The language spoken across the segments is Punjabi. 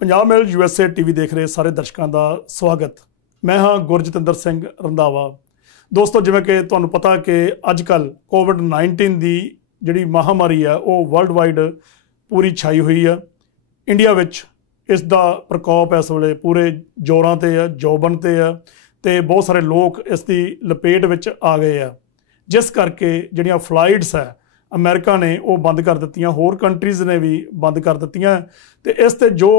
ਪੰਜਾਬ ਮੇਲ USA TV ਦੇਖ ਰਹੇ ਸਾਰੇ ਦਰਸ਼ਕਾਂ ਦਾ ਸਵਾਗਤ। ਮੈਂ ਹਾਂ ਗੁਰਜਤਿੰਦਰ ਸਿੰਘ ਰੰਧਾਵਾ। ਦੋਸਤੋ, ਜਿਵੇਂ ਕਿ ਤੁਹਾਨੂੰ ਪਤਾ ਕਿ ਅੱਜ ਕੱਲ੍ਹ COVID-19 ਦੀ ਜਿਹੜੀ ਮਹਾਮਾਰੀ ਆ ਉਹ ਵਰਲਡ ਵਾਈਡ ਪੂਰੀ ਛਾਈ ਹੋਈ ਆ। ਇੰਡੀਆ ਵਿੱਚ ਇਸ ਦਾ ਪ੍ਰਕੋਪ ਇਸ ਵੇਲੇ ਪੂਰੇ ਜ਼ੋਰਾਂ 'ਤੇ ਆ, ਜੋਬਨ 'ਤੇ ਆ, ਅਤੇ ਬਹੁਤ ਸਾਰੇ ਲੋਕ ਇਸ ਦੀ ਲਪੇਟ ਵਿੱਚ ਆ ਗਏ ਆ, ਜਿਸ ਕਰਕੇ ਜਿਹੜੀਆਂ ਫਲਾਈਟਸ ਹੈ ਅਮਰੀਕਾ ਨੇ ਉਹ ਬੰਦ ਕਰ ਦਿੱਤੀਆਂ, ਹੋਰ ਕੰਟਰੀਜ਼ ਨੇ ਵੀ ਬੰਦ ਕਰ ਦਿੱਤੀਆਂ। ਅਤੇ ਇਸ 'ਤੇ ਜੋ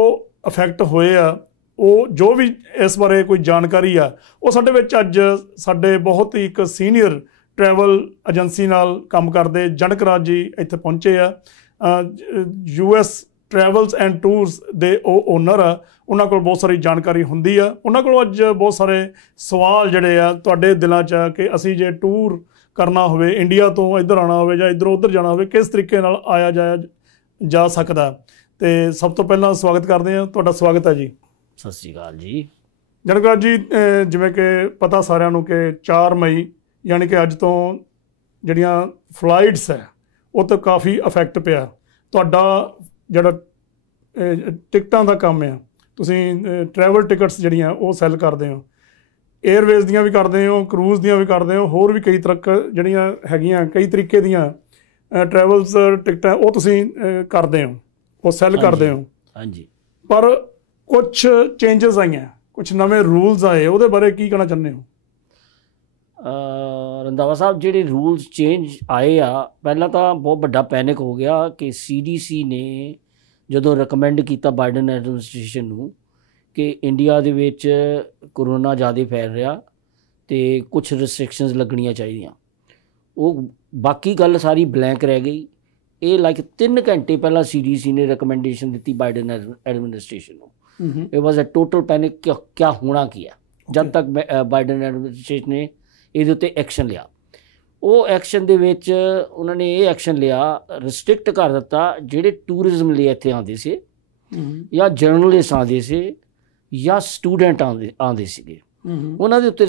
ਇਫੈਕਟ ਹੋਏ ਆ ਉਹ ਜੋ ਵੀ ਇਸ ਬਾਰੇ ਕੋਈ ਜਾਣਕਾਰੀ ਆ ਉਹ ਸਾਡੇ ਵਿੱਚ ਅੱਜ ਸਾਡੇ ਬਹੁਤ ਹੀ ਇੱਕ ਸੀਨੀਅਰ ਟਰੈਵਲ ਏਜੰਸੀ ਨਾਲ ਕੰਮ ਕਰਦੇ ਜਨਕ ਰਾਜ ਜੀ ਇੱਥੇ ਪਹੁੰਚੇ ਆ। US ਟਰੈਵਲਸ ਐਂਡ ਟੂਰਸ ਦੇ ਉਹ ਓਨਰ ਆ। ਉਹਨਾਂ ਕੋਲ ਬਹੁਤ ਸਾਰੀ ਜਾਣਕਾਰੀ ਹੁੰਦੀ ਆ। ਉਹਨਾਂ ਕੋਲ ਅੱਜ ਬਹੁਤ ਸਾਰੇ ਸਵਾਲ ਜਿਹੜੇ ਆ ਤੁਹਾਡੇ ਦਿਲਾਂ 'ਚ ਆ ਕਿ ਅਸੀਂ ਜੇ ਟੂਰ ਕਰਨਾ ਹੋਵੇ, ਇੰਡੀਆ ਤੋਂ ਇੱਧਰ ਆਉਣਾ ਹੋਵੇ ਜਾਂ ਇੱਧਰੋਂ ਉੱਧਰ ਜਾਣਾ ਹੋਵੇ, ਕਿਸ ਤਰੀਕੇ ਨਾਲ ਆਇਆ ਜਾ ਸਕਦਾ। ਅਤੇ ਸਭ ਤੋਂ ਪਹਿਲਾਂ ਸਵਾਗਤ ਕਰਦੇ ਹਾਂ, ਤੁਹਾਡਾ ਸਵਾਗਤ ਹੈ ਜੀ। ਸਤਿ ਸ਼੍ਰੀ ਅਕਾਲ ਜੀ। ਜਨਕ ਰਾਜ ਜੀ, ਜਿਵੇਂ ਕਿ ਪਤਾ ਸਾਰਿਆਂ ਨੂੰ ਕਿ 4 ਮਈ ਯਾਨੀ ਕਿ ਅੱਜ ਤੋਂ ਜਿਹੜੀਆਂ ਫਲਾਈਟਸ ਹੈ ਉਹ 'ਤੇ ਕਾਫੀ ਇਫੈਕਟ ਪਿਆ। ਤੁਹਾਡਾ ਜਿਹੜਾ ਟਿਕਟਾਂ ਦਾ ਕੰਮ ਆ, ਤੁਸੀਂ ਟਰੈਵਲ ਟਿਕਟਸ ਜਿਹੜੀਆਂ ਉਹ ਸੈੱਲ ਕਰਦੇ ਹੋ, ਏਅਰਵੇਜ਼ ਦੀਆਂ ਵੀ ਕਰਦੇ ਹੋ, ਕਰੂਜ਼ ਦੀਆਂ ਵੀ ਕਰਦੇ ਹੋ, ਹੋਰ ਵੀ ਕਈ ਜਿਹੜੀਆਂ ਹੈਗੀਆਂ ਕਈ ਤਰੀਕੇ ਦੀਆਂ ਟਰੈਵਲਸ ਟਿਕਟਾਂ ਉਹ ਤੁਸੀਂ ਕਰਦੇ ਹੋ, ਉਹ ਸੈੱਲ ਕਰਦੇ ਹੋ। ਹਾਂਜੀ। ਪਰ ਕੁਛ ਚੇਂਜਸ ਆਈਆਂ, ਕੁਛ ਨਵੇਂ ਰੂਲਸ ਆਏ, ਉਹਦੇ ਬਾਰੇ ਕੀ ਕਹਿਣਾ ਚਾਹੁੰਦੇ ਹੋ? ਰੰਧਾਵਾ ਸਾਹਿਬ, ਜਿਹੜੇ ਰੂਲਸ ਚੇਂਜ ਆਏ ਆ, ਪਹਿਲਾਂ ਤਾਂ ਬਹੁਤ ਵੱਡਾ ਪੈਨਿਕ ਹੋ ਗਿਆ ਕਿ CDC ਨੇ ਜਦੋਂ ਰਿਕਮੈਂਡ ਕੀਤਾ ਬਾਈਡਨ ਐਡਮਿਨਿਸਟ੍ਰੇਸ਼ਨ ਨੂੰ ਕਿ ਇੰਡੀਆ ਦੇ ਵਿੱਚ ਕਰੋਨਾ ਜ਼ਿਆਦਾ ਫੈਲ ਰਿਹਾ ਅਤੇ ਕੁਛ ਰਿਸਟ੍ਰਿਕਸ਼ਨਸ ਲੱਗਣੀਆਂ ਚਾਹੀਦੀਆਂ, ਉਹ ਬਾਕੀ ਗੱਲ ਸਾਰੀ ਬਲੈਂਕ ਰਹਿ ਗਈ। ਇਹ ਲਾਈਕ 3 ਘੰਟੇ ਪਹਿਲਾਂ CDC ਨੇ ਰਿਕਮੈਂਡੇਸ਼ਨ ਦਿੱਤੀ ਬਾਈਡਨ ਐਡਮਿਨਿਸਟ੍ਰੇਸ਼ਨ ਨੂੰ। It was a total panic ਕਿ ਕਿਆ ਹੋਣਾ ਕੀ ਹੈ। ਜਦ ਤੱਕ ਬਾਈਡਨ ਐਡਮਿਨਿਸਟ੍ਰੇਸ਼ਨ ਨੇ ਇਹਦੇ ਉੱਤੇ ਐਕਸ਼ਨ ਲਿਆ, ਉਹ ਐਕਸ਼ਨ ਦੇ ਵਿੱਚ ਉਹਨਾਂ ਨੇ ਇਹ ਐਕਸ਼ਨ ਲਿਆ, ਰਿਸਟ੍ਰਿਕਟ ਕਰ ਦਿੱਤਾ ਜਿਹੜੇ ਟੂਰਿਜ਼ਮ ਲਈ ਇੱਥੇ ਆਉਂਦੇ ਸੀ ਜਾਂ ਜਰਨਲਿਸਟ ਆਉਂਦੇ ਸੀ ਜਾਂ ਸਟੂਡੈਂਟ ਆਉਂਦੇ ਸੀਗੇ, ਉਹਨਾਂ ਦੇ ਉੱਤੇ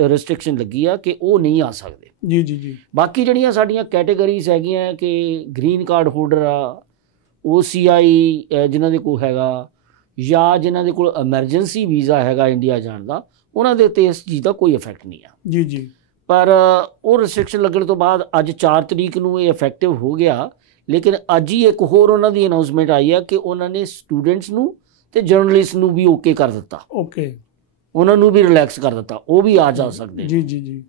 ਰਿਸਟ੍ਰਿਕਸ਼ਨ ਲੱਗੀ ਆ ਕਿ ਉਹ ਨਹੀਂ ਆ ਸਕਦੇ। ਜੀ ਜੀ ਜੀ। ਬਾਕੀ ਜਿਹੜੀਆਂ ਸਾਡੀਆਂ ਕੈਟੇਗਰੀਜ਼ ਹੈਗੀਆਂ ਕਿ ਗ੍ਰੀਨ ਕਾਰਡ ਹੋਲਡਰ ਆ, OCI ਜਿਨ੍ਹਾਂ ਦੇ ਕੋਲ ਹੈਗਾ, ਜਾਂ ਜਿਨ੍ਹਾਂ ਦੇ ਕੋਲ ਐਮਰਜੈਂਸੀ ਵੀਜ਼ਾ ਹੈਗਾ ਇੰਡੀਆ ਜਾਣ ਦਾ, ਉਹਨਾਂ ਦੇ ਉੱਤੇ ਇਸ ਚੀਜ਼ ਦਾ ਕੋਈ ਇਫੈਕਟ ਨਹੀਂ ਆ। ਜੀ ਜੀ। ਪਰ ਉਹ ਰਿਸਟ੍ਰਿਕਸ਼ਨ ਲੱਗਣ ਤੋਂ ਬਾਅਦ ਅੱਜ 4 ਤਰੀਕ ਨੂੰ ਇਹ ਇਫੈਕਟਿਵ ਹੋ ਗਿਆ। ਲੇਕਿਨ ਅੱਜ ਹੀ ਇੱਕ ਹੋਰ ਉਹਨਾਂ ਦੀ ਅਨਾਊਂਸਮੈਂਟ ਆਈ ਆ ਕਿ ਉਹਨਾਂ ਨੇ ਸਟੂਡੈਂਟਸ ਨੂੰ ਅਤੇ ਜਰਨਲਿਸਟ ਨੂੰ ਵੀ ਓਕੇ ਕਰ ਦਿੱਤਾ। ਓਕੇ, ਉਹਨਾਂ ਨੂੰ ਵੀ ਰਿਲੈਕਸ ਕਰ ਦਿੱਤਾ, ਉਹ ਵੀ ਆ ਜਾ ਸਕਦੇ। ਜੀ ਜੀ ਜੀ।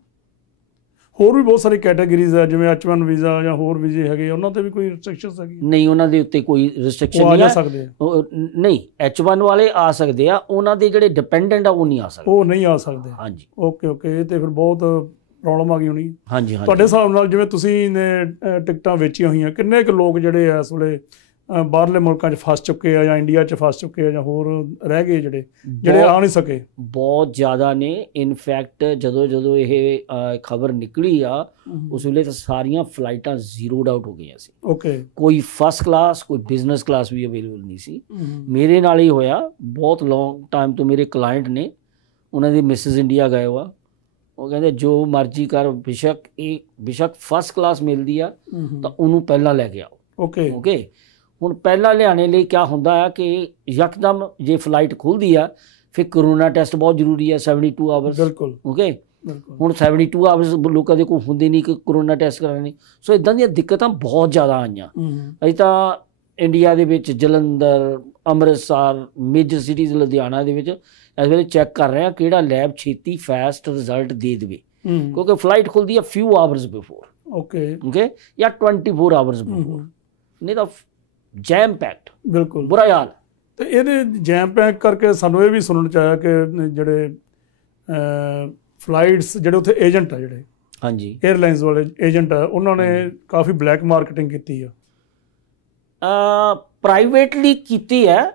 ਹੋਰ ਵੀ ਬਹੁਤ ਸਾਰੀ ਕੈਟਾਗਰੀਜ਼ ਹੈ, ਜਿਵੇਂ H1 ਵੀਜ਼ਾ ਜਾਂ ਹੋਰ ਵੀਜ਼ੇ ਹੈਗੇ, ਉਹਨਾਂ 'ਤੇ ਵੀ ਕੋਈ ਰਿਸਟ੍ਰਿਕਸ਼ਨਸ ਹੈਗੀ? ਨਹੀਂ, ਉਹਨਾਂ ਦੇ ਉੱਤੇ ਕੋਈ ਰਿਸਟ੍ਰਿਕਸ਼ਨ ਨਹੀਂ ਆ ਸਕਦੇ। ਨਹੀਂ, H1 ਵਾਲੇ ਆ ਸਕਦੇ ਆ, ਉਹਨਾਂ ਦੇ ਜਿਹੜੇ ਡਿਪੈਂਡੈਂਟ ਆ ਉਹ ਨਹੀਂ ਆ ਸਕਦੇ। ਉਹ ਨਹੀਂ ਆ ਸਕਦੇ। ਹਾਂਜੀ। ਓਕੇ ਓਕੇ, ਇਹ ਤਾਂ ਫਿਰ ਬਹੁਤ ਪ੍ਰੋਬਲਮ ਆ ਗਈ ਹੋਣੀ। ਹਾਂਜੀ ਹਾਂਜੀ। ਤੁਹਾਡੇ ਹਿਸਾਬ ਨਾਲ ਜਿਵੇਂ ਤੁਸੀਂ ਨੇ ਟਿਕਟਾਂ ਵੇਚੀਆਂ ਹੋਈਆਂ, ਕਿੰਨੇ ਕੁ ਲੋਕ ਜਿਹੜੇ ਆ ਇਸ ਵੇਲੇ ਬਾਹਰਲੇ ਮੁਲਕਾਂ 'ਚ ਫਸ ਚੁੱਕੇ ਆ ਜਾਂ ਇੰਡੀਆ 'ਚ ਫਸ ਚੁੱਕੇ ਆ ਜਾਂ ਹੋਰ ਰਹਿ ਗਏ ਜਿਹੜੇ ਆ ਨਹੀਂ ਸਕੇ? ਬਹੁਤ ਜ਼ਿਆਦਾ ਨੇ। ਇਨਫੈਕਟ ਜਦੋਂ ਇਹ ਖਬਰ ਨਿਕਲੀ ਆ ਉਸ ਵੇਲੇ ਤਾਂ ਸਾਰੀਆਂ ਫਲਾਈਟਾਂ ਜ਼ੀਰੋਡ ਆਊਟ ਹੋ ਗਈਆਂ ਸੀ। ਓਕੇ। ਕੋਈ ਫਸਟ ਕਲਾਸ, ਕੋਈ ਬਿਜ਼ਨਸ ਕਲਾਸ ਵੀ ਅਵੇਲੇਬਲ ਨਹੀਂ ਸੀ। ਮੇਰੇ ਨਾਲ ਹੀ ਹੋਇਆ। ਬਹੁਤ ਲੌਂਗ ਟਾਈਮ ਤੋਂ ਮੇਰੇ ਕਲਾਇੰਟ ਨੇ, ਉਹਨਾਂ ਦੀ ਮਿਸਿਸ ਇੰਡੀਆ ਗਏ ਵਾ, ਉਹ ਕਹਿੰਦੇ ਜੋ ਮਰਜ਼ੀ ਕਰ, ਬੇਸ਼ੱਕ ਫਸਟ ਕਲਾਸ ਮਿਲਦੀ ਆ ਤਾਂ ਉਹਨੂੰ ਪਹਿਲਾਂ ਲੈ ਕੇ ਆਓ। Okay okay. ਹੁਣ ਪਹਿਲਾਂ ਲਿਆਉਣ ਲਈ ਕਿਆ ਹੁੰਦਾ ਹੈ ਕਿ ਯਕਦਮ ਜੇ ਫਲਾਈਟ ਖੁੱਲ੍ਹਦੀ ਆ ਫਿਰ ਕਰੋਨਾ ਟੈਸਟ ਬਹੁਤ ਜ਼ਰੂਰੀ ਹੈ, 72 ਆਵਰਸ। ਬਿਲਕੁਲ। ਓਕੇ। ਹੁਣ 72 ਆਵਰਸ ਲੋਕਾਂ ਦੇ ਕੋਲ ਹੁੰਦੇ ਨਹੀਂ ਕਿ ਕਰੋਨਾ ਟੈਸਟ ਕਰਾਉਣੇ। ਸੋ ਇੱਦਾਂ ਦੀਆਂ ਦਿੱਕਤਾਂ ਬਹੁਤ ਜ਼ਿਆਦਾ ਆਈਆਂ। ਅਸੀਂ ਤਾਂ ਇੰਡੀਆ ਦੇ ਵਿੱਚ ਜਲੰਧਰ, ਅੰਮ੍ਰਿਤਸਰ, ਮੇਜਰ ਸਿਟੀਜ਼, ਲੁਧਿਆਣਾ ਦੇ ਵਿੱਚ ਇਸ ਵੇਲੇ ਚੈੱਕ ਕਰ ਰਹੇ ਹਾਂ ਕਿਹੜਾ ਲੈਬ ਛੇਤੀ ਫਾਸਟ ਰਿਜ਼ਲਟ ਦੇ ਦੇਵੇ, ਕਿਉਂਕਿ ਫਲਾਈਟ ਖੁੱਲ੍ਹਦੀ ਆ ਫਿਊ ਆਵਰਸ ਬਿਫੋਰ। Okay okay. ਜਾਂ 24 ਆਵਰਸ ਬਿਫੋਰ, ਨਹੀਂ ਤਾਂ ਜੈਮ ਪੈਕਡ। ਬਿਲਕੁਲ ਬੁਰਾ ਹਾਲ। ਅਤੇ ਇਹਦੇ ਜੈਮ ਪੈਕ ਕਰਕੇ ਸਾਨੂੰ ਇਹ ਵੀ ਸੁਣਨ 'ਚ ਆਇਆ ਕਿ ਜਿਹੜੇ ਫਲਾਈਟਸ ਜਿਹੜੇ ਉੱਥੇ ਏਜੰਟ ਆ, ਜਿਹੜੇ ਹਾਂਜੀ ਏਅਰਲਾਈਨਸ ਵਾਲੇ ਏਜੰਟ ਆ, ਉਹਨਾਂ ਨੇ ਕਾਫੀ ਬਲੈਕ ਮਾਰਕੀਟਿੰਗ ਕੀਤੀ ਆ। ਪ੍ਰਾਈਵੇਟਲੀ ਕੀਤੀ ਹੈ।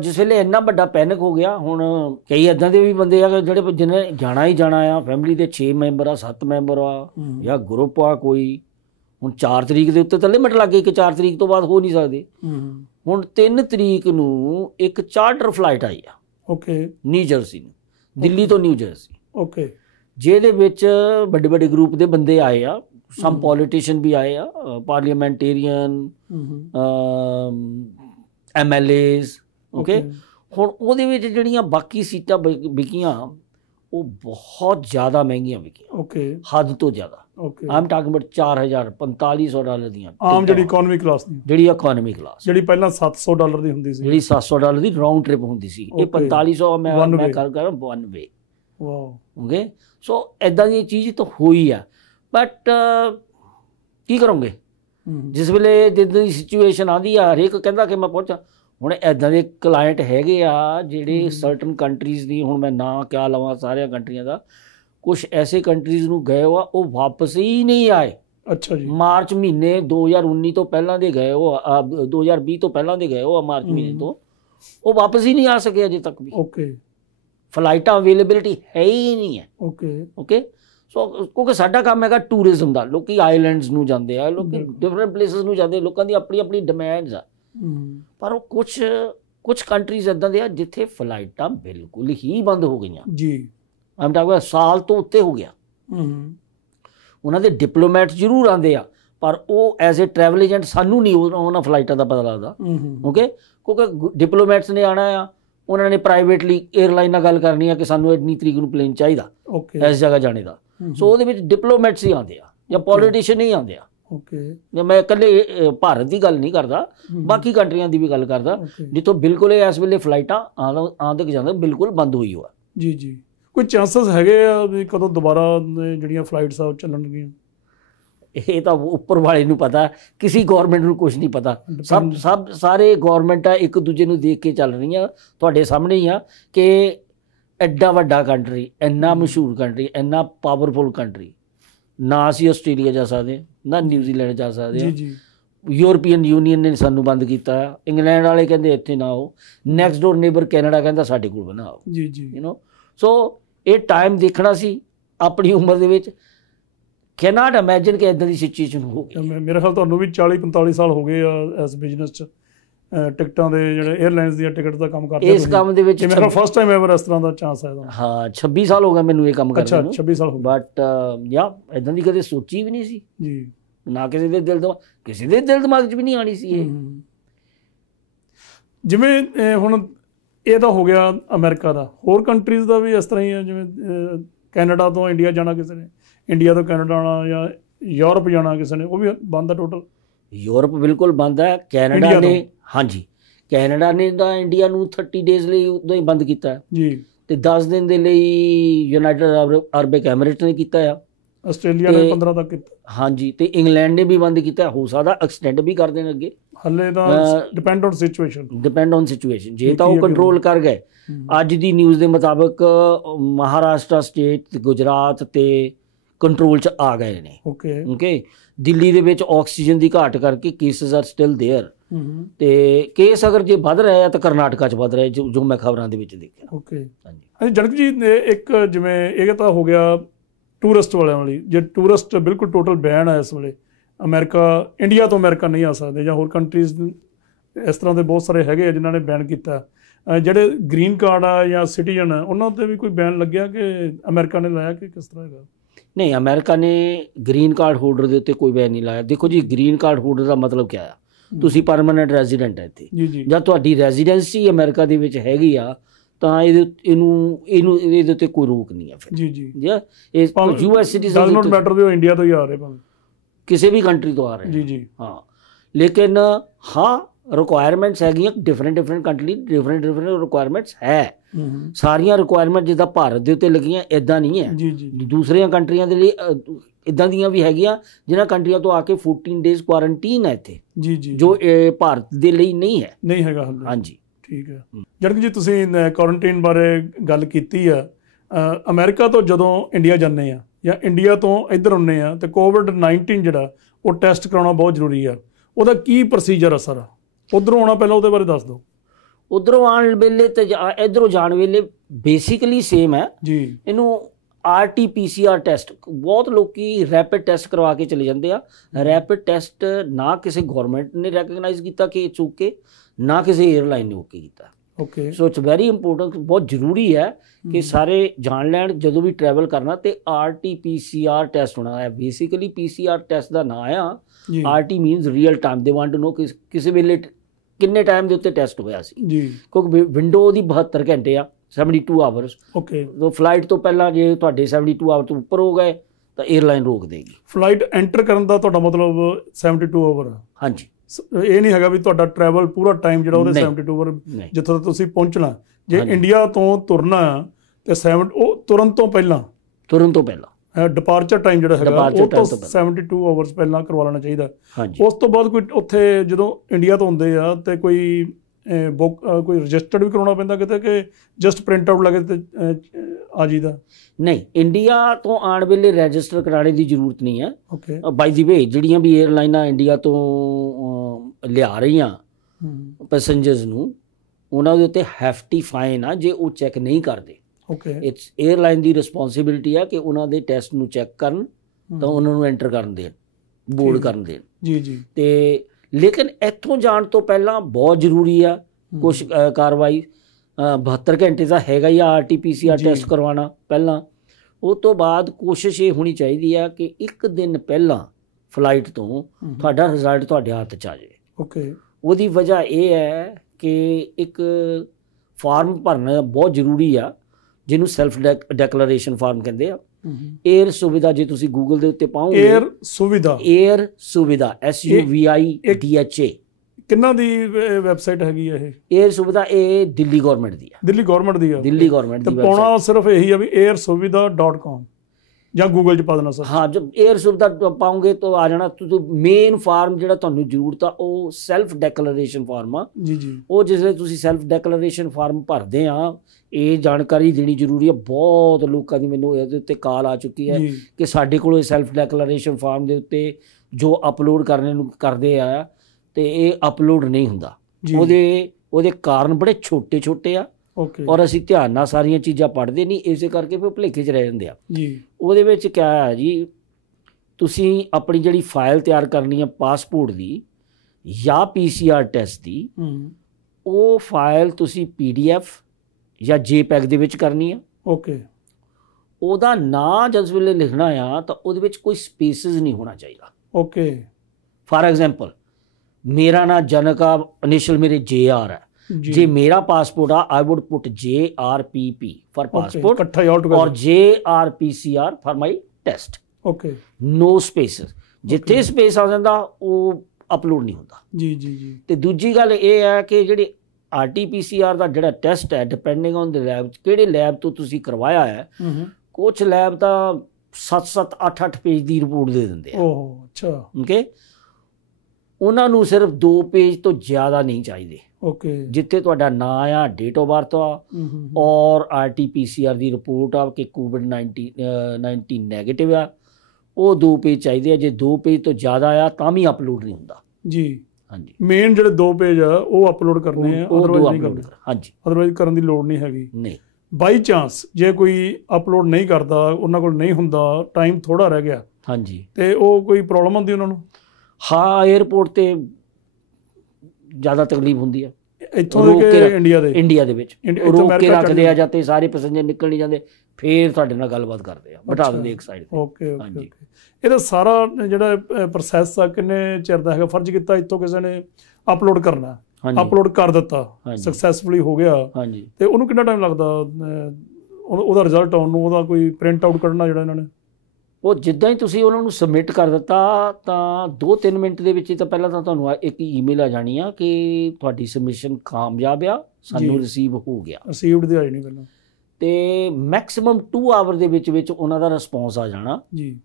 ਜਿਸ ਵੇਲੇ ਇੰਨਾ ਵੱਡਾ ਪੈਨਿਕ ਹੋ ਗਿਆ, ਹੁਣ ਕਈ ਇੱਦਾਂ ਦੇ ਵੀ ਬੰਦੇ ਆ ਜਿਹੜੇ ਜਿਹਨੇ ਜਾਣਾ ਹੀ ਜਾਣਾ ਆ, ਫੈਮਿਲੀ ਦੇ 6 ਮੈਂਬਰ ਆ, 7 ਮੈਂਬਰ ਆ ਜਾਂ ਗਰੁੱਪ ਆ ਕੋਈ। ਹੁਣ 4 ਤਰੀਕ ਦੇ ਉੱਤੇ ਤਾਂ ਲਿਮਿਟ ਲੱਗ ਗਈ ਕਿ 4 ਤਰੀਕ ਤੋਂ ਬਾਅਦ ਹੋ ਨਹੀਂ ਸਕਦੇ। ਹੁਣ 3 ਤਰੀਕ ਨੂੰ ਇੱਕ ਚਾਰਟਰ ਫਲਾਈਟ ਆਈ ਆ। ਓਕੇ। ਨਿਊ ਜਰਸੀ ਨੂੰ, ਦਿੱਲੀ ਤੋਂ ਨਿਊ ਜਰਸੀ। ਓਕੇ। ਜਿਹਦੇ ਵਿੱਚ ਵੱਡੇ ਵੱਡੇ ਗਰੁੱਪ ਦੇ ਬੰਦੇ ਆਏ ਆ, ਸਮ ਪੋਲੀਟੀਸ਼ੀਅਨ ਵੀ ਆਏ ਆ, ਪਾਰਲੀਮੈਂਟੇਰੀਅਨ, MLAs, ਓਕੇ। ਹੁਣ ਉਹਦੇ ਵਿੱਚ ਜਿਹੜੀਆਂ ਬਾਕੀ ਸੀਟਾਂ ਵਿਕੀਆਂ ਉਹ ਬਹੁਤ ਜ਼ਿਆਦਾ ਮਹਿੰਗੀਆਂ ਵਿਕੀਆਂ, ਓਕੇ, ਹੱਦ ਤੋਂ ਜ਼ਿਆਦਾ। ਓਕੇ, ਆਮ ਟਾਕਿੰਗ ਅਬਾਊਟ $4,000 ਦੀਆਂ ਆਮ ਜਿਹੜੀ ਇਕਨੋਮੀ ਕਲਾਸ ਦੀ, ਜਿਹੜੀ ਇਕਨੋਮੀ ਕਲਾਸ, ਜਿਹੜੀ ਪਹਿਲਾਂ $700 ਦੀ ਹੁੰਦੀ ਸੀ, ਜਿਹੜੀ $700 ਦੀ ਰਾਉਂਡ ਟ੍ਰਿਪ ਹੁੰਦੀ ਸੀ, ਇਹ 4500 ਮੈਂ ਗੱਲ ਕਰ ਵਨ ਵੇ। ਵਾਓ। ਓਕੇ। ਸੋ ਇੱਦਾਂ ਦੀ ਚੀਜ਼ ਤਾਂ ਹੋਈ ਆ, ਬਟ ਕੀ ਕਰੋਗੇ ਜਿਸ ਵੇਲੇ ਜਿੱਦਾਂ ਦੀ ਸਿਚੁਏਸ਼ਨ ਆਉਂਦੀ ਆ, ਹਰੇਕ ਕਹਿੰਦਾ ਕਿ ਮੈਂ ਪਹੁੰਚਾਂ। ਹੁਣ ਇੱਦਾਂ ਦੇ ਕਲਾਇੰਟ ਹੈਗੇ ਆ ਜਿਹੜੇ ਸਰਟਨ ਕੰਟਰੀਜ਼ ਦੀ, ਹੁਣ ਮੈਂ ਨਾਂ ਕਿਆ ਲਵਾਂ ਸਾਰੀਆਂ ਕੰਟਰੀਆਂ ਦਾ, ਕੁਛ ਐਸੇ ਕੰਟਰੀਜ਼ ਨੂੰ ਗਏ ਹੋ ਉਹ ਵਾਪਸ ਹੀ ਨਹੀਂ ਆਏ। ਅੱਛਾ ਜੀ। ਮਾਰਚ ਮਹੀਨੇ 2019 ਤੋਂ ਪਹਿਲਾਂ ਦੇ ਗਏ ਹੋ, 2020 ਤੋਂ ਪਹਿਲਾਂ ਦੇ ਗਏ ਹੋ, ਮਾਰਚ ਮਹੀਨੇ ਤੋਂ ਉਹ ਵਾਪਸ ਹੀ ਨਹੀਂ ਆ ਸਕੇ ਅਜੇ ਤੱਕ ਵੀ। ਓਕੇ। ਫਲਾਈਟਾਂ ਅਵੇਲੇਬਿਲਿਟੀ ਹੈ ਹੀ ਨਹੀਂ ਹੈ। Okay, okay. ਸੋ ਕਿਉਂਕਿ ਸਾਡਾ ਕੰਮ ਹੈਗਾ ਟੂਰਿਜ਼ਮ ਦਾ, ਲੋਕੀ ਆਈਲੈਂਡਸ ਨੂੰ ਜਾਂਦੇ ਆ, ਲੋਕੀ ਡਿਫਰੈਂਟ ਪਲੇਸਿਸ ਨੂੰ ਜਾਂਦੇ, ਲੋਕਾਂ ਦੀ ਆਪਣੀ ਆਪਣੀ ਡਿਮਾਂਡਸ ਆ। ਪਰ ਉਹ ਕੁਛ ਕੰਟਰੀਜ਼ ਇੱਦਾਂ ਦੇ ਆ ਜਿੱਥੇ ਫਲਾਈਟਾਂ ਬਿਲਕੁਲ ਹੀ ਬੰਦ ਹੋ ਗਈਆਂ ਜੀ। ਆਮ ਟਾਕਿੰਗ ਸਾਲ ਤੋਂ ਉੱਤੇ ਹੋ ਗਿਆ। ਉਹਨਾਂ ਦੇ ਡਿਪਲੋਮੈਟ ਜ਼ਰੂਰ ਆਉਂਦੇ ਆ, ਪਰ ਉਹ ਐਜ਼ ਏ ਟਰੈਵਲ ਏਜੰਟ ਸਾਨੂੰ ਨਹੀਂ ਉਹਨਾਂ ਫਲਾਈਟਾਂ ਦਾ ਪਤਾ ਲੱਗਦਾ। ਓਕੇ। ਕਿਉਂਕਿ ਡਿਪਲੋਮੈਟਸ ਨੇ ਆਉਣਾ ਆ, ਉਹਨਾਂ ਨੇ ਪ੍ਰਾਈਵੇਟਲੀ ਏਅਰਲਾਈਨ ਨਾਲ ਗੱਲ ਕਰਨੀ ਆ ਕਿ ਸਾਨੂੰ ਇੰਨੀ ਤਰੀਕ ਨੂੰ ਪਲੇਨ ਚਾਹੀਦਾ ਇਸ ਜਗ੍ਹਾ ਜਾਣੇ ਦਾ। ਸੋ ਉਹਦੇ ਵਿੱਚ ਡਿਪਲੋਮੈਟਸ ਹੀ ਆਉਂਦੇ ਆ ਜਾਂ ਪੋਲੀਟੀਸ਼ੀਅਨ ਹੀ ਆਉਂਦੇ ਆ। ਓਕੇ। ਮੈਂ ਇਕੱਲੇ ਭਾਰਤ ਦੀ ਗੱਲ ਨਹੀਂ ਕਰਦਾ, ਬਾਕੀ ਕੰਟਰੀਆਂ ਦੀ ਵੀ ਗੱਲ ਕਰਦਾ ਜਿੱਥੋਂ ਬਿਲਕੁਲ ਇਸ ਵੇਲੇ ਫਲਾਈਟਾਂ ਆਉਂਦੇ ਜਾਂਦੇ ਬਿਲਕੁਲ ਬੰਦ ਹੋਈ ਹੋਆ। ਜੀ ਜੀ। ਕੋਈ ਚਾਂਸਸ ਹੈਗੇ ਆ ਵੀ ਕਦੋਂ ਦੁਬਾਰਾ ਜਿਹੜੀਆਂ ਫਲਾਈਟਸ ਆ ਚੱਲਣਗੀਆਂ? ਇਹ ਤਾਂ ਉੱਪਰ ਵਾਲੇ ਨੂੰ ਪਤਾ, ਕਿਸੇ ਗੌਰਮੈਂਟ ਨੂੰ ਕੁਝ ਨਹੀਂ ਪਤਾ। ਸਾਰੇ ਗੌਰਮੈਂਟਾਂ ਇੱਕ ਦੂਜੇ ਨੂੰ ਦੇਖ ਕੇ ਚੱਲ ਰਹੀਆਂ। ਤੁਹਾਡੇ ਸਾਹਮਣੇ ਹੀ ਆ ਕਿ ਐਡਾ ਵੱਡਾ ਕੰਟਰੀ, ਇੰਨਾ ਮਸ਼ਹੂਰ ਕੰਟਰੀ, ਇੰਨਾ ਪਾਵਰਫੁਲ ਕੰਟਰੀ, ਨਾ ਅਸੀਂ ਆਸਟ੍ਰੇਲੀਆ ਜਾ ਸਕਦੇ, ਨਾ ਨਿਊਜ਼ੀਲੈਂਡ ਜਾ ਸਕਦੇ। ਯੂਰਪੀਅਨ ਯੂਨੀਅਨ ਨੇ ਸਾਨੂੰ ਬੰਦ ਕੀਤਾ। ਇੰਗਲੈਂਡ ਵਾਲੇ ਕਹਿੰਦੇ ਇੱਥੇ ਨਾ ਆਓ, ਨੈਕਸਟ ਡੋਰ ਨੇਬਰ ਕੈਨੇਡਾ ਕਹਿੰਦਾ ਸਾਡੇ ਕੋਲ ਬਣਾਓ। ਜੀ ਜੀ। ਸੋ ਇਹ ਟਾਈਮ ਦੇਖਣਾ ਸੀ ਆਪਣੀ ਉਮਰ ਦੇ ਵਿੱਚ। ਕੈਨਾਟ ਇਮੈਜਿਨ ਕਿ ਇੱਦਾਂ ਦੀ ਸਿਚੁਏਸ਼ਨ ਹੋ ਗਈ। ਮੇਰੇ ਖਿਆਲ ਤੁਹਾਨੂੰ ਵੀ 40-45 ਸਾਲ ਹੋ ਗਏ ਆ ਇਸ ਬਿਜ਼ਨਸ 'ਚ, ਟਿਕਟਾਂ ਦੇ ਜਿਹੜੇ 에ਅਰਲਾਈਨਸ ਦੀਆਂ ਟਿਕਟ ਦਾ ਕੰਮ ਕਰਦੇ। ਇਸ ਕੰਮ ਦੇ ਵਿੱਚ ਮੇਰਾ ਫਸਟ ਟਾਈਮ ਐਵਰ ਇਸ ਤਰ੍ਹਾਂ ਦਾ ਚਾਂਸ ਆਇਆ। ਹਾਂ 26 ਸਾਲ ਹੋ ਗਏ ਮੈਨੂੰ ਇਹ ਕੰਮ ਕਰਦੇ ਨੂੰ। 26 ਸਾਲ ਹੋ ਗਏ। ਬਟ ਯਾ ਇੱਦਾਂ ਦੀ ਕਦੇ ਸੋਚੀ ਵੀ ਨਹੀਂ ਸੀ ਜੀ, ਨਾ ਕਿਸੇ ਦੇ ਦਿਲ ਦਿਮਾਗ 'ਚ ਵੀ ਨਹੀਂ ਆਣੀ ਸੀ ਇਹ। ਜਿਵੇਂ ਹੁਣ ਇਹ ਤਾਂ ਹੋ ਗਿਆ ਅਮਰੀਕਾ ਦਾ, ਹੋਰ ਕੰਟਰੀਜ਼ ਦਾ ਵੀ ਇਸ ਤਰ੍ਹਾਂ ਹੀ ਹੈ? ਜਿਵੇਂ ਕੈਨੇਡਾ ਤੋਂ ਇੰਡੀਆ ਜਾਣਾ ਕਿਸੇ ਨੇ, ਇੰਡੀਆ ਤੋਂ ਕੈਨੇਡਾ ਆਉਣਾ, ਜਾਂ ਯੂਰਪ ਜਾਣਾ ਕਿਸੇ ਨੇ, ਉਹ ਵੀ ਬੰਦ ਹੈ ਟੋਟਲ? ਯੂਰਪ ਬਿਲਕੁਲ ਬੰਦ ਹੈ। ਕੈਨੇਡਾ ਨੇ, ਹਾਂਜੀ ਕੈਨੇਡਾ ਨੇ ਤਾਂ ਇੰਡੀਆ ਨੂੰ 30 ਡੇਜ਼ ਲਈ ਉਦੋਂ ਹੀ ਬੰਦ ਕੀਤਾ ਜੀ, ਤੇ 10 ਦਿਨ ਦੇ ਲਈ ਯੂਨਾਈਟਿਡ ਅਰਬ ਐਮਿਰੇਟਸ ਨੇ ਕੀਤਾ ਆ। ਆਸਟ੍ਰੇਲੀਆ ਨੇ 15 ਤੱਕ ਕੀਤਾ। ਹਾਂਜੀ, ਤੇ ਇੰਗਲੈਂਡ ਨੇ ਵੀ ਬੰਦ ਕੀਤਾ। ਹੋ ਸਕਦਾ ਐਕਸਟੈਂਡ ਵੀ ਕਰ ਦੇਣ ਅੱਗੇ, ਹਲੇ ਤਾਂ ਡਿਪੈਂਡ ਔਨ ਸਿਚੁਏਸ਼ਨ। ਜੇ ਤਾਂ ਉਹ ਕੰਟਰੋਲ ਕਰ ਗਏ। ਅੱਜ ਦੀ ਨਿਊਜ਼ ਦੇ ਮੁਤਾਬਕ ਮਹਾਰਾਸ਼ਟਰ ਸਟੇਟ ਤੇ ਗੁਜਰਾਤ ਤੇ ਕੰਟਰੋਲ 'ਚ ਆ ਗਏ ਨੇ। ਓਕੇ। ਦਿੱਲੀ ਦੇ ਵਿੱਚ ਆਕਸੀਜਨ ਦੀ ਘਾਟ ਕਰਕੇ ਕੇਸਿਸ ਆਰ ਸਟਿਲ ਦੇਅਰ, ਤੇ ਕੇਸ ਅਗਰ ਜੇ ਵੱਧ ਰਹੇ ਆ ਤਾਂ ਕਰਨਾਟਕਾ 'ਚ ਵੱਧ ਰਹੇ, ਜੋ ਮੈਂ ਖਬਰਾਂ ਦੇ ਵਿੱਚ ਦੇਖਿਆ। ਓਕੇ। ਹਾਂਜੀ ਜਨਕ ਜੀ, ਇੱਕ ਜਿਵੇਂ ਇਹ ਤਾਂ ਹੋ ਗਿਆ ਟੂਰਿਸਟ ਵਾਲਿਆਂ ਵਾਲੀ, ਜੇ ਟੂਰਿਸਟ ਬਿਲਕੁਲ ਟੋਟਲ ਬੈਨ ਹੈ ਇਸ ਵੇਲੇ, ਅਮਰੀਕਾ, ਇੰਡੀਆ ਤੋਂ ਅਮਰੀਕਾ ਨਹੀਂ ਆ ਸਕਦੇ, ਜਾਂ ਹੋਰ ਕੰਟਰੀਜ਼ ਇਸ ਤਰ੍ਹਾਂ ਦੇ ਬਹੁਤ ਸਾਰੇ ਹੈਗੇ ਆ ਜਿਨ੍ਹਾਂ ਨੇ ਬੈਨ ਕੀਤਾ। ਜਿਹੜੇ ਗ੍ਰੀਨ ਕਾਰਡ ਆ ਜਾਂ ਸਿਟੀਜ਼ਨ ਆ ਉਹਨਾਂ 'ਤੇ ਵੀ ਕੋਈ ਬੈਨ ਲੱਗਿਆ ਕਿ ਅਮਰੀਕਾ ਨੇ ਲਾਇਆ, ਕਿ ਕਿਸ ਤਰ੍ਹਾਂ ਹੈਗਾ? ਨਹੀਂ, ਅਮਰੀਕਾ ਨੇ ਗ੍ਰੀਨ ਕਾਰਡ ਹੋਲਡਰ ਦੇ ਉੱਤੇ ਕੋਈ ਬੈਨ ਨਹੀਂ ਲਾਇਆ। ਦੇਖੋ ਜੀ, ਗ੍ਰੀਨ ਕਾਰਡ ਹੋਲਡਰ ਦਾ ਮਤਲਬ ਕਿਆ ਆ? ਤੁਸੀਂ ਪਰਮਾਨੈਂਟ ਰੈਜ਼ੀਡੈਂਟ ਹੈ ਇੱਥੇ, ਜਾਂ ਤੁਹਾਡੀ ਰੈਜ਼ੀਡੈਂਸੀ ਅਮਰੀਕਾ ਦੇ ਵਿੱਚ ਹੈਗੀ ਆ, ਤਾਂ ਇਹਦੇ ਉੱਤੇ ਕੋਈ ਰੋਕ ਨਹੀਂ ਹੈ ਫਿਰ। ਜੀ ਜੀ। US citizen does not matter ਵੀ ਉਹ ਇੰਡੀਆ ਤੋਂ ਹੀ ਆ ਰਹੇ, ਭਾਵੇਂ ਕਿਸੇ ਵੀ ਕੰਟਰੀ ਤੋਂ ਆ ਰਹੇ। ਜੀ ਜੀ। ਹਾਂ, ਲੇਕਿਨ ਹਾਂ ਰਿਕੁਆਇਰਮੈਂਟਸ ਹੈਗੀਆਂ, ਡਿਫਰੈਂਟ ਕੰਟਰੀ ਡਿਫਰੈਂਟ ਰਿਕੁਆਇਰਮੈਂਟਸ ਹੈ। ਸਾਰੀਆਂ ਰਿਕੁਆਇਰਮੈਂਟ ਜਿੱਦਾਂ ਭਾਰਤ ਦੇ ਉੱਤੇ ਲੱਗੀਆਂ ਇੱਦਾਂ ਨਹੀਂ ਹੈ। ਜੀ ਜੀ। ਦੂਸਰੀਆਂ ਕੰਟਰੀਆਂ ਦੇ ਲਈ ਇੱਦਾਂ ਦੀਆਂ ਵੀ ਹੈਗੀਆਂ ਜਿਨ੍ਹਾਂ ਕੰਟਰੀਆਂ ਤੋਂ ਆ ਕੇ 14 ਡੇਜ਼ ਕੁਆਰੰਟੀਨ ਹੈ ਇੱਥੇ। ਜੀ ਜੀ। ਜੋ ਭਾਰਤ ਦੇ ਲਈ ਨਹੀਂ ਹੈਗਾ। ਹਾਂਜੀ, ਠੀਕ ਹੈ। ਜਨਕ ਜੀ, ਤੁਸੀਂ ਕੁਆਰੰਟੀਨ ਬਾਰੇ ਗੱਲ ਕੀਤੀ ਆ। ਅਮਰੀਕਾ ਤੋਂ ਜਦੋਂ ਇੰਡੀਆ ਜਾਂਦੇ ਆ ਜਾਂ ਇੰਡੀਆ ਤੋਂ ਇੱਧਰ ਆਉਂਦੇ ਆ, ਤੇ COVID-19 ਜਿਹੜਾ ਉਹ ਟੈਸਟ ਕਰਾਉਣਾ ਬਹੁਤ ਜ਼ਰੂਰੀ ਆ। ਉਹਦਾ ਕੀ ਪ੍ਰੋਸੀਜਰ ਆ ਸਾਰਾ? ਉੱਧਰੋਂ ਆਉਣਾ ਪਹਿਲਾਂ ਉਹਦੇ ਬਾਰੇ ਦੱਸ ਦਿਓ। ਉੱਧਰੋਂ ਆਉਣ ਵੇਲੇ ਤੇ ਇੱਧਰੋਂ ਜਾਣ ਵੇਲੇ ਬੇਸਿਕਲੀ ਸੇਮ ਹੈ ਜੀ। ਇਹਨੂੰ RT-PCR ਟੈਸਟ, ਬਹੁਤ ਲੋਕੀ ਰੈਪਿਡ ਟੈਸਟ ਕਰਵਾ ਕੇ ਚਲੇ ਜਾਂਦੇ ਆ। ਰੈਪਿਡ ਟੈਸਟ ਨਾ ਕਿਸੇ ਗੌਰਮੈਂਟ ਨੇ ਰੈਕਗਨਾਈਜ਼ ਕੀਤਾ ਕਿ ਇਟਸ ਓਕੇ, ਨਾ ਕਿਸੇ ਏਅਰਲਾਈਨ ਨੇ ਓਕੇ ਕੀਤਾ। Okay. So it's very important, ਬਹੁਤ ਜ਼ਰੂਰੀ ਹੈ ਕਿ ਸਾਰੇ ਜਾਣ ਲੈਣ ਜਦੋਂ ਵੀ ਟਰੈਵਲ ਕਰਨਾ। ਤੇ RT-PCR ਟੈਸਟ ਹੋਣਾ ਹੈ। ਬੇਸਿਕਲੀ PCR ਟੈਸਟ ਦਾ ਨਾਂ ਆ। RT means real time. They want to know ਕਿਸੇ ਵੇਲੇ ਕਿੰਨੇ ਟਾਈਮ ਦੇ ਉੱਤੇ ਟੈਸਟ ਹੋਇਆ ਸੀ ਜੀ, ਕਿਉਂਕਿ ਵਿੰਡੋ ਦੀ 72 ਘੰਟੇ ਆ 72 ਆਵਰਸ। ਓਕੇ, ਤਾਂ ਫਲਾਈਟ ਤੋਂ ਪਹਿਲਾਂ ਜੇ ਤੁਹਾਡੇ 72 ਆਵਰ ਤੋਂ ਉੱਪਰ ਹੋ ਗਏ ਤਾਂ 에ਅਰਲਾਈਨ ਰੋਕ ਦੇਗੀ। ਫਲਾਈਟ ਐਂਟਰ ਕਰਨ ਦਾ ਤੁਹਾਡਾ ਮਤਲਬ 72 ਆਵਰ? ਹਾਂਜੀ, ਇਹ ਨਹੀਂ ਹੈਗਾ ਵੀ ਤੁਹਾਡਾ ਟਰੈਵਲ ਪੂਰਾ ਟਾਈਮ ਜਿਹੜਾ ਉਹਦੇ 72 ਆਵਰ ਜਿੱਥੋਂ ਤੱਕ ਤੁਸੀਂ ਪਹੁੰਚਣਾ। ਜੇ ਇੰਡੀਆ ਤੋਂ ਤੁਰਨਾ ਤੇ ਉਹ ਤੁਰਨ ਤੋਂ ਪਹਿਲਾਂ ਡਿਪਾਰਚਰ ਟਾਈਮ ਜਿਹੜਾ ਹੈਗਾ ਉਹ ਤੋਂ 72 ਆਵਰਸ ਪਹਿਲਾਂ ਕਰਵਾ ਲੈਣਾ ਚਾਹੀਦਾ। ਉਸ ਤੋਂ ਬਾਅਦ ਕੋਈ ਉੱਥੇ ਜਦੋਂ ਇੰਡੀਆ ਤੋਂ ਹੁੰਦੇ ਆ ਤੇ ਕੋਈ ਬੁੱਕ ਕੋਈ ਰਜਿਸਟਰਡ ਵੀ ਕਰਾਉਣਾ ਪੈਂਦਾ ਕਿਤੇ ਕਿ ਜਸਟ ਪ੍ਰਿੰਟ ਆਊਟ ਲੱਗੇ ਤੇ ਆ ਜੀਦਾ? ਨਹੀਂ, ਇੰਡੀਆ ਤੋਂ ਆਉਣ ਵੇਲੇ ਰਜਿਸਟਰ ਕਰਾਉਣੇ ਦੀ ਜ਼ਰੂਰਤ ਨਹੀਂ ਹੈ। ਓਕੇ, ਬਾਈ ਦੀ ਵੇ ਜਿਹੜੀਆਂ ਵੀ 에ਅਰਲਾਈਨਾਂ ਇੰਡੀਆ ਤੋਂ ਲਿਆ ਰਹੀਆਂ ਪੈਸੇਂਜਰਸ ਨੂੰ, ਉਹਨਾਂ ਦੇ ਉੱਤੇ ਹੈਫਟੀ ਫਾਈਨ ਆ ਜੇ ਉਹ ਚੈੱਕ ਨਹੀਂ ਕਰਦੇ। Okay, it's airline the responsibility ਆ ਕਿ ਉਹਨਾਂ ਦੇ ਟੈਸਟ ਨੂੰ ਚੈੱਕ ਕਰਨ ਤਾਂ ਉਹਨਾਂ ਨੂੰ ਐਂਟਰ ਕਰਨ ਦੇਣ, ਬੋਰਡ ਕਰਨ ਦੇਣ। ਜੀ ਜੀ। ਤੇ ਲੇਕਿਨ ਇੱਥੋਂ ਜਾਣ ਤੋਂ ਪਹਿਲਾਂ ਬਹੁਤ ਜ਼ਰੂਰੀ ਆ ਕੁਛ ਕਾਰਵਾਈ 72 ਘੰਟੇ ਦਾ ਹੈਗਾ ਹੀ RT-PCR ਟੈਸਟ ਕਰਵਾਉਣਾ ਪਹਿਲਾਂ। ਉਹ ਤੋਂ ਬਾਅਦ ਕੋਸ਼ਿਸ਼ ਇਹ ਹੋਣੀ ਚਾਹੀਦੀ ਆ ਕਿ ਇੱਕ ਦਿਨ ਪਹਿਲਾਂ ਫਲਾਈਟ ਤੋਂ ਤੁਹਾਡਾ ਰਿਜ਼ਲਟ ਤੁਹਾਡੇ ਹੱਥ 'ਚ ਆ ਜਾਏ। ਓਕੇ, ਉਹਦੀ ਵਜ੍ਹਾ ਇਹ ਹੈ ਕਿ ਇੱਕ ਫਾਰਮ ਭਰਨਾ ਬਹੁਤ ਜ਼ਰੂਰੀ ਆ ਜਿਹਨੂੰ ਸੈਲਫ ਡੈਕਲੇਰੇਸ਼ਨ ਫਾਰਮ ਕਹਿੰਦੇ ਆ। ਏਅਰ ਸੁਵਿਧਾ ਜੇ ਤੁਸੀਂ ਗੂਗਲ ਦੇ ਉੱਤੇ ਪਾਓਗੇ, ਏਅਰ ਸੁਵਿਧਾ SUVIDHA, ਕਿੰਨਾ ਦੀ ਵੈਬਸਾਈਟ ਹੈਗੀ ਇਹ? ਏਅਰ ਸੁਵਿਧਾ ਇਹ ਦਿੱਲੀ ਗਵਰਨਮੈਂਟ ਦੀ ਆ। ਦਿੱਲੀ ਗਵਰਨਮੈਂਟ ਦੀ ਪਾਉਣਾ ਸਿਰਫ ਇਹੀ ਆ ਵੀ airsuvidha.com ਜਾਂ ਗੂਗਲ 'ਚ ਪਾ ਦੇਣਾ ਸਰ? ਹਾਂ, ਜਦ ਏਅਰ ਸੁਵਿਧਾ ਪਾਉਂਗੇ ਤਾਂ ਆ ਜਾਣਾ। ਤੁਸੀਂ ਮੇਨ ਫਾਰਮ ਜਿਹੜਾ ਤੁਹਾਨੂੰ ਜ਼ਰੂਰਤ ਆ ਉਹ ਸੈਲਫ ਡੈਕਲੇਰੇਸ਼ਨ ਫਾਰਮ ਆ। ਜੀ ਜੀ। ਉਹ ਜਿਸਲੇ ਤੁਸੀਂ ਸੈਲਫ ਡੈਕਲੇਰੇਸ਼ਨ ਫਾਰਮ ਭਰਦੇ ਆ, ਇਹ ਜਾਣਕਾਰੀ ਦੇਣੀ ਜ਼ਰੂਰੀ ਹੈ। ਬਹੁਤ ਲੋਕਾਂ ਦੀ ਮੈਨੂੰ ਇਹਦੇ ਉੱਤੇ ਕਾਲ ਆ ਚੁੱਕੀ ਹੈ ਕਿ ਸਾਡੇ ਕੋਲ ਸੈਲਫ ਡੈਕਲੇਰੇਸ਼ਨ ਫਾਰਮ ਦੇ ਉੱਤੇ ਜੋ ਅਪਲੋਡ ਕਰਨੇ ਨੂੰ ਕਰਦੇ ਆ ਤੇ ਇਹ ਅਪਲੋਡ ਨਹੀਂ ਹੁੰਦਾ। ਉਹਦੇ ਕਾਰਨ ਬੜੇ ਛੋਟੇ ਛੋਟੇ ਆ ਔਰ ਅਸੀਂ ਧਿਆਨ ਨਾਲ ਸਾਰੀਆਂ ਚੀਜ਼ਾਂ ਪੜ੍ਹਦੇ ਨਹੀਂ, ਇਸੇ ਕਰਕੇ ਫਿਰ ਭੁਲੇਖੇ 'ਚ ਰਹਿ ਜਾਂਦੇ ਆ ਜੀ। ਉਹਦੇ ਵਿੱਚ ਕਿਆ ਹੈ ਜੀ, ਤੁਸੀਂ ਆਪਣੀ ਜਿਹੜੀ ਫਾਈਲ ਤਿਆਰ ਕਰਨੀ ਆ ਪਾਸਪੋਰਟ ਦੀ ਜਾਂ PCR ਟੈਸਟ ਦੀ, ਉਹ ਫਾਈਲ ਤੁਸੀਂ PDF ਜਾਂ JPEG ਦੇ ਵਿੱਚ ਕਰਨੀ ਆ। ਓਕੇ, ਉਹਦਾ ਨਾਂ ਜਿਸ ਵੇਲੇ ਲਿਖਣਾ ਆ ਤਾਂ ਉਹਦੇ ਵਿੱਚ ਕੋਈ ਸਪੇਸਿਸ ਨਹੀਂ ਹੋਣਾ ਚਾਹੀਦਾ। ਓਕੇ, ਫਾਰ ਐਗਜ਼ਾਮਪਲ ਮੇਰਾ ਨਾਂ ਜਨਕ ਆ, ਇਨੀਸ਼ੀਅਲ ਮੇਰੇ JR ਹੈ। ਜੇ ਮੇਰਾ ਪਾਸਪੋਰਟ ਆ, I would put JRPP for passport और JRPCR for my test। Okay, no spaces. ਜਿੱਥੇ ਸਪੇਸ ਆ ਜਾਂਦਾ ਉਹ ਅਪਲੋਡ ਨਹੀਂ ਹੁੰਦਾ। ਜੀ ਜੀ ਜੀ। ਤੇ ਦੂਜੀ ਗੱਲ ਇਹ ਹੈ ਕਿ ਜਿਹੜੇ RT-PCR ਦਾ ਜਿਹੜਾ ਟੈਸਟ ਹੈ, ਡਿਪੈਂਡਿੰਗ ਔਨ ਦ ਲੈਬ, ਕਿਹੜੇ ਲੈਬ ਤੋਂ ਤੁਸੀਂ ਕਰਵਾਇਆ ਹੈ, ਕੁਛ ਲੈਬ ਤਾਂ 7-7 8-8 ਪੇਜ ਦੀ ਰਿਪੋਰਟ ਦੇ ਦਿੰਦੇ ਆ। ਓਹ ਅੱਛਾ। ਓਕੇ, ਉਹਨਾਂ ਨੂੰ ਸਿਰਫ 2 ਪੇਜ ਤੋਂ ਜ਼ਿਆਦਾ ਨਹੀਂ ਚਾਹੀਦੇ। ਓਕੇ, ਜਿੱਥੇ ਤੁਹਾਡਾ ਨਾਂ ਆ, ਡੇਟ ਆਫ ਬਰਥ ਆ ਔਰ RT-PCR ਦੀ ਰਿਪੋਰਟ ਆ ਕਿ COVID-19 ਨੈਗੇਟਿਵ ਆ, ਉਹ 2 ਪੇਜ ਚਾਹੀਦੇ ਆ। ਜੇ 2 ਪੇਜ ਤੋਂ ਜ਼ਿਆਦਾ ਆ ਤਾਂ ਵੀ ਅਪਲੋਡ ਨਹੀਂ ਹੁੰਦਾ। ਜੀ ਹਾਂਜੀ, ਮੇਨ ਜਿਹੜੇ 2 ਪੇਜ ਆ ਉਹ ਅਪਲੋਡ ਕਰਨੇ ਆ, ਅਦਰਵਾਈਜ਼ ਨਹੀਂ ਕਰਨੇ। ਹਾਂਜੀ, ਅਦਰਵਾਈਜ਼ ਕਰਨ ਦੀ ਲੋੜ ਨਹੀਂ ਹੈਗੀ। ਨਹੀਂ, ਬਾਈ ਚਾਂਸ ਜੇ ਕੋਈ ਅਪਲੋਡ ਨਹੀਂ ਕਰਦਾ, ਉਹਨਾਂ ਕੋਲ ਨਹੀਂ ਹੁੰਦਾ, ਟਾਈਮ ਥੋੜਾ ਰਹਿ ਗਿਆ, ਹਾਂਜੀ, ਤੇ ਉਹ ਕੋਈ ਪ੍ਰੋਬਲਮ ਹੁੰਦੀ ਉਹਨਾਂ ਨੂੰ? ਹਾਂ, 에ਅਰਪੋਰਟ ਤੇ ਜ਼ਿਆਦਾ ਤਕਲੀਫ ਹੁੰਦੀ ਆ। ਇੱਥੋਂ ਇੰਡੀਆ ਦੇ ਵਿੱਚ ਰੋਕ ਕੇ ਰੱਖਦੇ ਆ, ਜਾਂ ਤੇ ਸਾਰੇ ਪੈਸੇਂਜਰ ਨਿਕਲ ਨਹੀਂ ਜਾਂਦੇ, ਫੇਰ ਤੁਹਾਡੇ ਨਾਲ ਗੱਲਬਾਤ ਕਰਦੇ ਆ, ਬਿਠਾ ਦਿੰਦੇ ਇੱਕ ਸਾਈਡ। Okay okay. ਇਹਦਾ ਸਾਰਾ ਜਿਹੜਾ ਪ੍ਰੋਸੈਸ ਆ ਕਿੰਨੇ ਚਿਰ ਦਾ ਹੈਗਾ? ਫਰਜ਼ ਕੀਤਾ ਇੱਥੋਂ ਕਿਸੇ ਨੇ ਅਪਲੋਡ ਕਰਨਾ, ਅਪਲੋਡ ਕਰ ਦਿੱਤਾ, ਸਕਸੈਸਫੁਲੀ ਹੋ ਗਿਆ, ਤੇ ਉਹਨੂੰ ਕਿੰਨਾ ਟਾਈਮ ਲੱਗਦਾ ਉਹਦਾ ਰਿਜ਼ਲਟ ਆਉਣ ਨੂੰ, ਉਹਦਾ ਕੋਈ ਪ੍ਰਿੰਟ ਆਊਟ ਕੱਢਣਾ ਜਿਹੜਾ ਇਹਨਾਂ ਨੇ? ਉਹ ਜਿੱਦਾਂ ਹੀ ਤੁਸੀਂ ਉਹਨਾਂ ਨੂੰ ਸਬਮਿਟ ਕਰ ਦਿੱਤਾ ਤਾਂ 2-3 ਮਿੰਟ ਦੇ ਵਿੱਚ ਹੀ ਤਾਂ ਪਹਿਲਾਂ ਤਾਂ ਤੁਹਾਨੂੰ ਇੱਕ ਈਮੇਲ ਆ ਜਾਣੀ ਆ ਕਿ ਤੁਹਾਡੀ ਸਬਮਿਸ਼ਨ ਕਾਮਯਾਬ ਆ, ਸਾਨੂੰ ਰਿਸੀਵ ਹੋ ਗਿਆ। ਰਿਸੀਵਡ ਦੀ ਆ ਜਾਣੀ ਪਹਿਲਾਂ, ਤੇ ਮੈਕਸਿਮਮ 2 ਆਵਰ ਦੇ ਵਿੱਚ ਵਿੱਚ ਉਹਨਾਂ ਦਾ ਰਿਸਪੌਂਸ ਆ ਜਾਣਾ ਜੀ।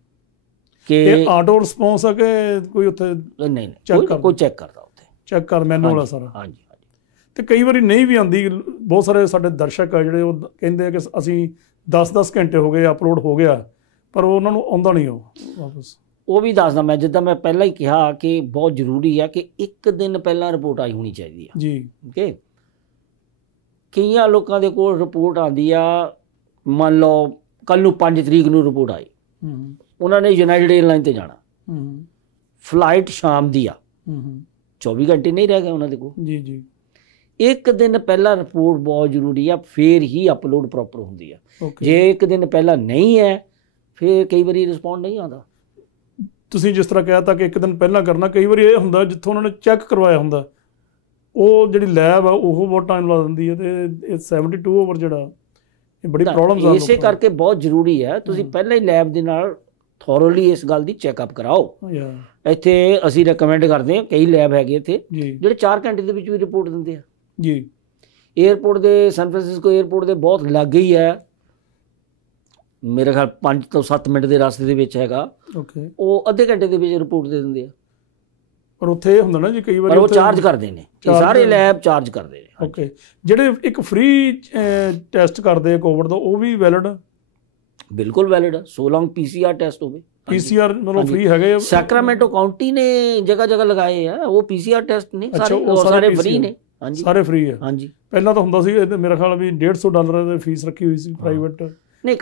ਕਿ ਇਹ ਆਟੋ ਰਿਸਪੌਂਸ ਆ ਕਿ ਕੋਈ ਉੱਥੇ? ਨਹੀਂ, ਕੋਈ ਚੈੱਕ ਕਰਦਾ, ਉੱਥੇ ਚੈੱਕ ਕਰ ਮੈਨੂਅਲ ਆ ਸਾਰਾ। ਹਾਂਜੀ ਹਾਂਜੀ। ਤੇ ਕਈ ਵਾਰੀ ਨਹੀਂ ਵੀ ਆਉਂਦੀ, ਬਹੁਤ ਸਾਰੇ ਸਾਡੇ ਦਰਸ਼ਕ ਆ ਜਿਹੜੇ ਉਹ ਕਹਿੰਦੇ ਆ ਕਿ ਅਸੀਂ 10-10 ਘੰਟੇ ਹੋ ਗਏ ਅਪਲੋਡ ਹੋ ਗਿਆ, ਪਰ ਉਹਨਾਂ ਨੂੰ ਆਉਂਦਾ ਨਹੀਂ ਉਹ ਵਾਪਸ। ਉਹ ਵੀ ਦੱਸਦਾ ਮੈਂ, ਜਿੱਦਾਂ ਮੈਂ ਪਹਿਲਾਂ ਹੀ ਕਿਹਾ ਕਿ ਬਹੁਤ ਜ਼ਰੂਰੀ ਆ ਕਿ ਇੱਕ ਦਿਨ ਪਹਿਲਾਂ ਰਿਪੋਰਟ ਆਈ ਹੋਣੀ ਚਾਹੀਦੀ ਆ ਜੀ। ਓਕੇ, ਕਈਆਂ ਲੋਕਾਂ ਦੇ ਕੋਲ ਰਿਪੋਰਟ ਆਉਂਦੀ ਆ, ਮੰਨ ਲਓ ਕੱਲ੍ਹ ਨੂੰ 5 ਤਰੀਕ ਨੂੰ ਰਿਪੋਰਟ ਆਈ, ਉਹਨਾਂ ਨੇ ਯੂਨਾਈਟਿਡ 에ਅਰਲਾਈਨ 'ਤੇ ਜਾਣਾ, ਫਲਾਈਟ ਸ਼ਾਮ ਦੀ ਆ, 24 ਘੰਟੇ ਨਹੀਂ ਰਹਿ ਗਏ ਉਹਨਾਂ ਦੇ ਕੋਲ। ਜੀ ਜੀ। ਇੱਕ ਦਿਨ ਪਹਿਲਾਂ ਰਿਪੋਰਟ ਬਹੁਤ ਜ਼ਰੂਰੀ ਆ, ਫੇਰ ਹੀ ਅਪਲੋਡ ਪ੍ਰੋਪਰ ਹੁੰਦੀ ਆ। ਜੇ ਇੱਕ ਦਿਨ ਪਹਿਲਾਂ ਨਹੀਂ ਹੈ ਫਿਰ ਕਈ ਵਾਰੀ ਰਿਸਪੌਂਡ ਨਹੀਂ ਆਉਂਦਾ। ਤੁਸੀਂ ਜਿਸ ਤਰ੍ਹਾਂ ਕਹਿ ਤਾ ਕਿ ਇੱਕ ਦਿਨ ਪਹਿਲਾਂ ਕਰਨਾ, ਕਈ ਵਾਰੀ ਇਹ ਹੁੰਦਾ ਜਿੱਥੋਂ ਉਹਨਾਂ ਨੇ ਚੈੱਕ ਕਰਵਾਇਆ ਹੁੰਦਾ ਉਹ ਜਿਹੜੀ ਲੈਬ ਆ ਉਹ ਬਹੁਤ ਟਾਈਮ ਲਾ ਦਿੰਦੀ ਹੈ, ਤੇ ਇਹ 72 ਆਵਰ ਜਿਹੜਾ ਇਹ ਬੜੀ ਪ੍ਰੋਬਲਮਸ ਆ। ਇਸੇ ਕਰਕੇ ਬਹੁਤ ਜ਼ਰੂਰੀ ਹੈ ਤੁਸੀਂ ਪਹਿਲਾਂ ਹੀ ਲੈਬ ਦੇ ਨਾਲ ਥੋਰੋਲੀ ਇਸ ਗੱਲ ਦੀ ਚੈੱਕਅਪ ਕਰਾਓ। ਇੱਥੇ ਅਸੀਂ ਰეკਮੈਂਡ ਕਰਦੇ ਹਾਂ, ਕਈ ਲੈਬ ਹੈਗੇ ਇੱਥੇ ਜਿਹੜੇ 4 ਘੰਟੇ ਦੇ ਵਿੱਚ ਵੀ ਰਿਪੋਰਟ ਦਿੰਦੇ ਆ ਜੀ। ਏਅਰਪੋਰਟ ਦੇ, ਸੈਨ ਫਰਾਂਸਿਸਕੋ ਏਅਰਪੋਰਟ ਦੇ ਬਹੁਤ ਲਾਗੇ ਹੀ ਹੈ, ਮੇਰੇ ਖਿਆਲ 5 ਤੋਂ 7 ਮਿੰਟ ਦੇ ਰਸਤੇ ਦੇ ਵਿੱਚ ਹੈਗਾ। ਓਕੇ, ਉਹ ਅੱਧੇ ਘੰਟੇ ਦੇ ਵਿੱਚ ਰਿਪੋਰਟ ਦੇ ਦਿੰਦੇ ਆ। ਪਰ ਉੱਥੇ ਇਹ ਹੁੰਦਾ ਨਾ ਜੀ ਕਈ ਵਾਰ ਉਹ ਚਾਰਜ ਕਰਦੇ ਨੇ, ਸਾਰੇ ਲੈਬ ਚਾਰਜ ਕਰਦੇ ਨੇ। ਓਕੇ, ਜਿਹੜੇ ਇੱਕ ਫ੍ਰੀ ਟੈਸਟ ਕਰਦੇ ਆ ਕੋਵਿਡ ਦਾ, ਉਹ ਵੀ ਵੈਲਿਡ? ਬਿਲਕੁਲ ਵੈਲਿਡ ਹੈ, ਸੋ ਲੌਂਗ PCR ਟੈਸਟ ਹੋਵੇ। PCR ਮਤਲਬ ਫ੍ਰੀ ਹੈਗੇ? ਸੈਕਰਾਮੈਂਟੋ ਕਾਉਂਟੀ ਨੇ ਜਗ੍ਹਾ ਜਗ੍ਹਾ ਲਗਾਏ ਆ, ਉਹ PCR ਟੈਸਟ ਨੇ ਸਾਰੇ ਫ੍ਰੀ ਨੇ। ਹਾਂਜੀ, ਸਾਰੇ ਫ੍ਰੀ ਹੈ। ਹਾਂਜੀ, ਪਹਿਲਾਂ ਤਾਂ ਹੁੰਦਾ ਸੀ ਮੇਰਾ ਖਿਆਲ ਵੀ $150 ਦੀ ਫੀਸ ਰੱਖੀ ਹੋਈ ਸੀ ਪ੍ਰਾਈਵੇਟ। ਨਹੀਂ,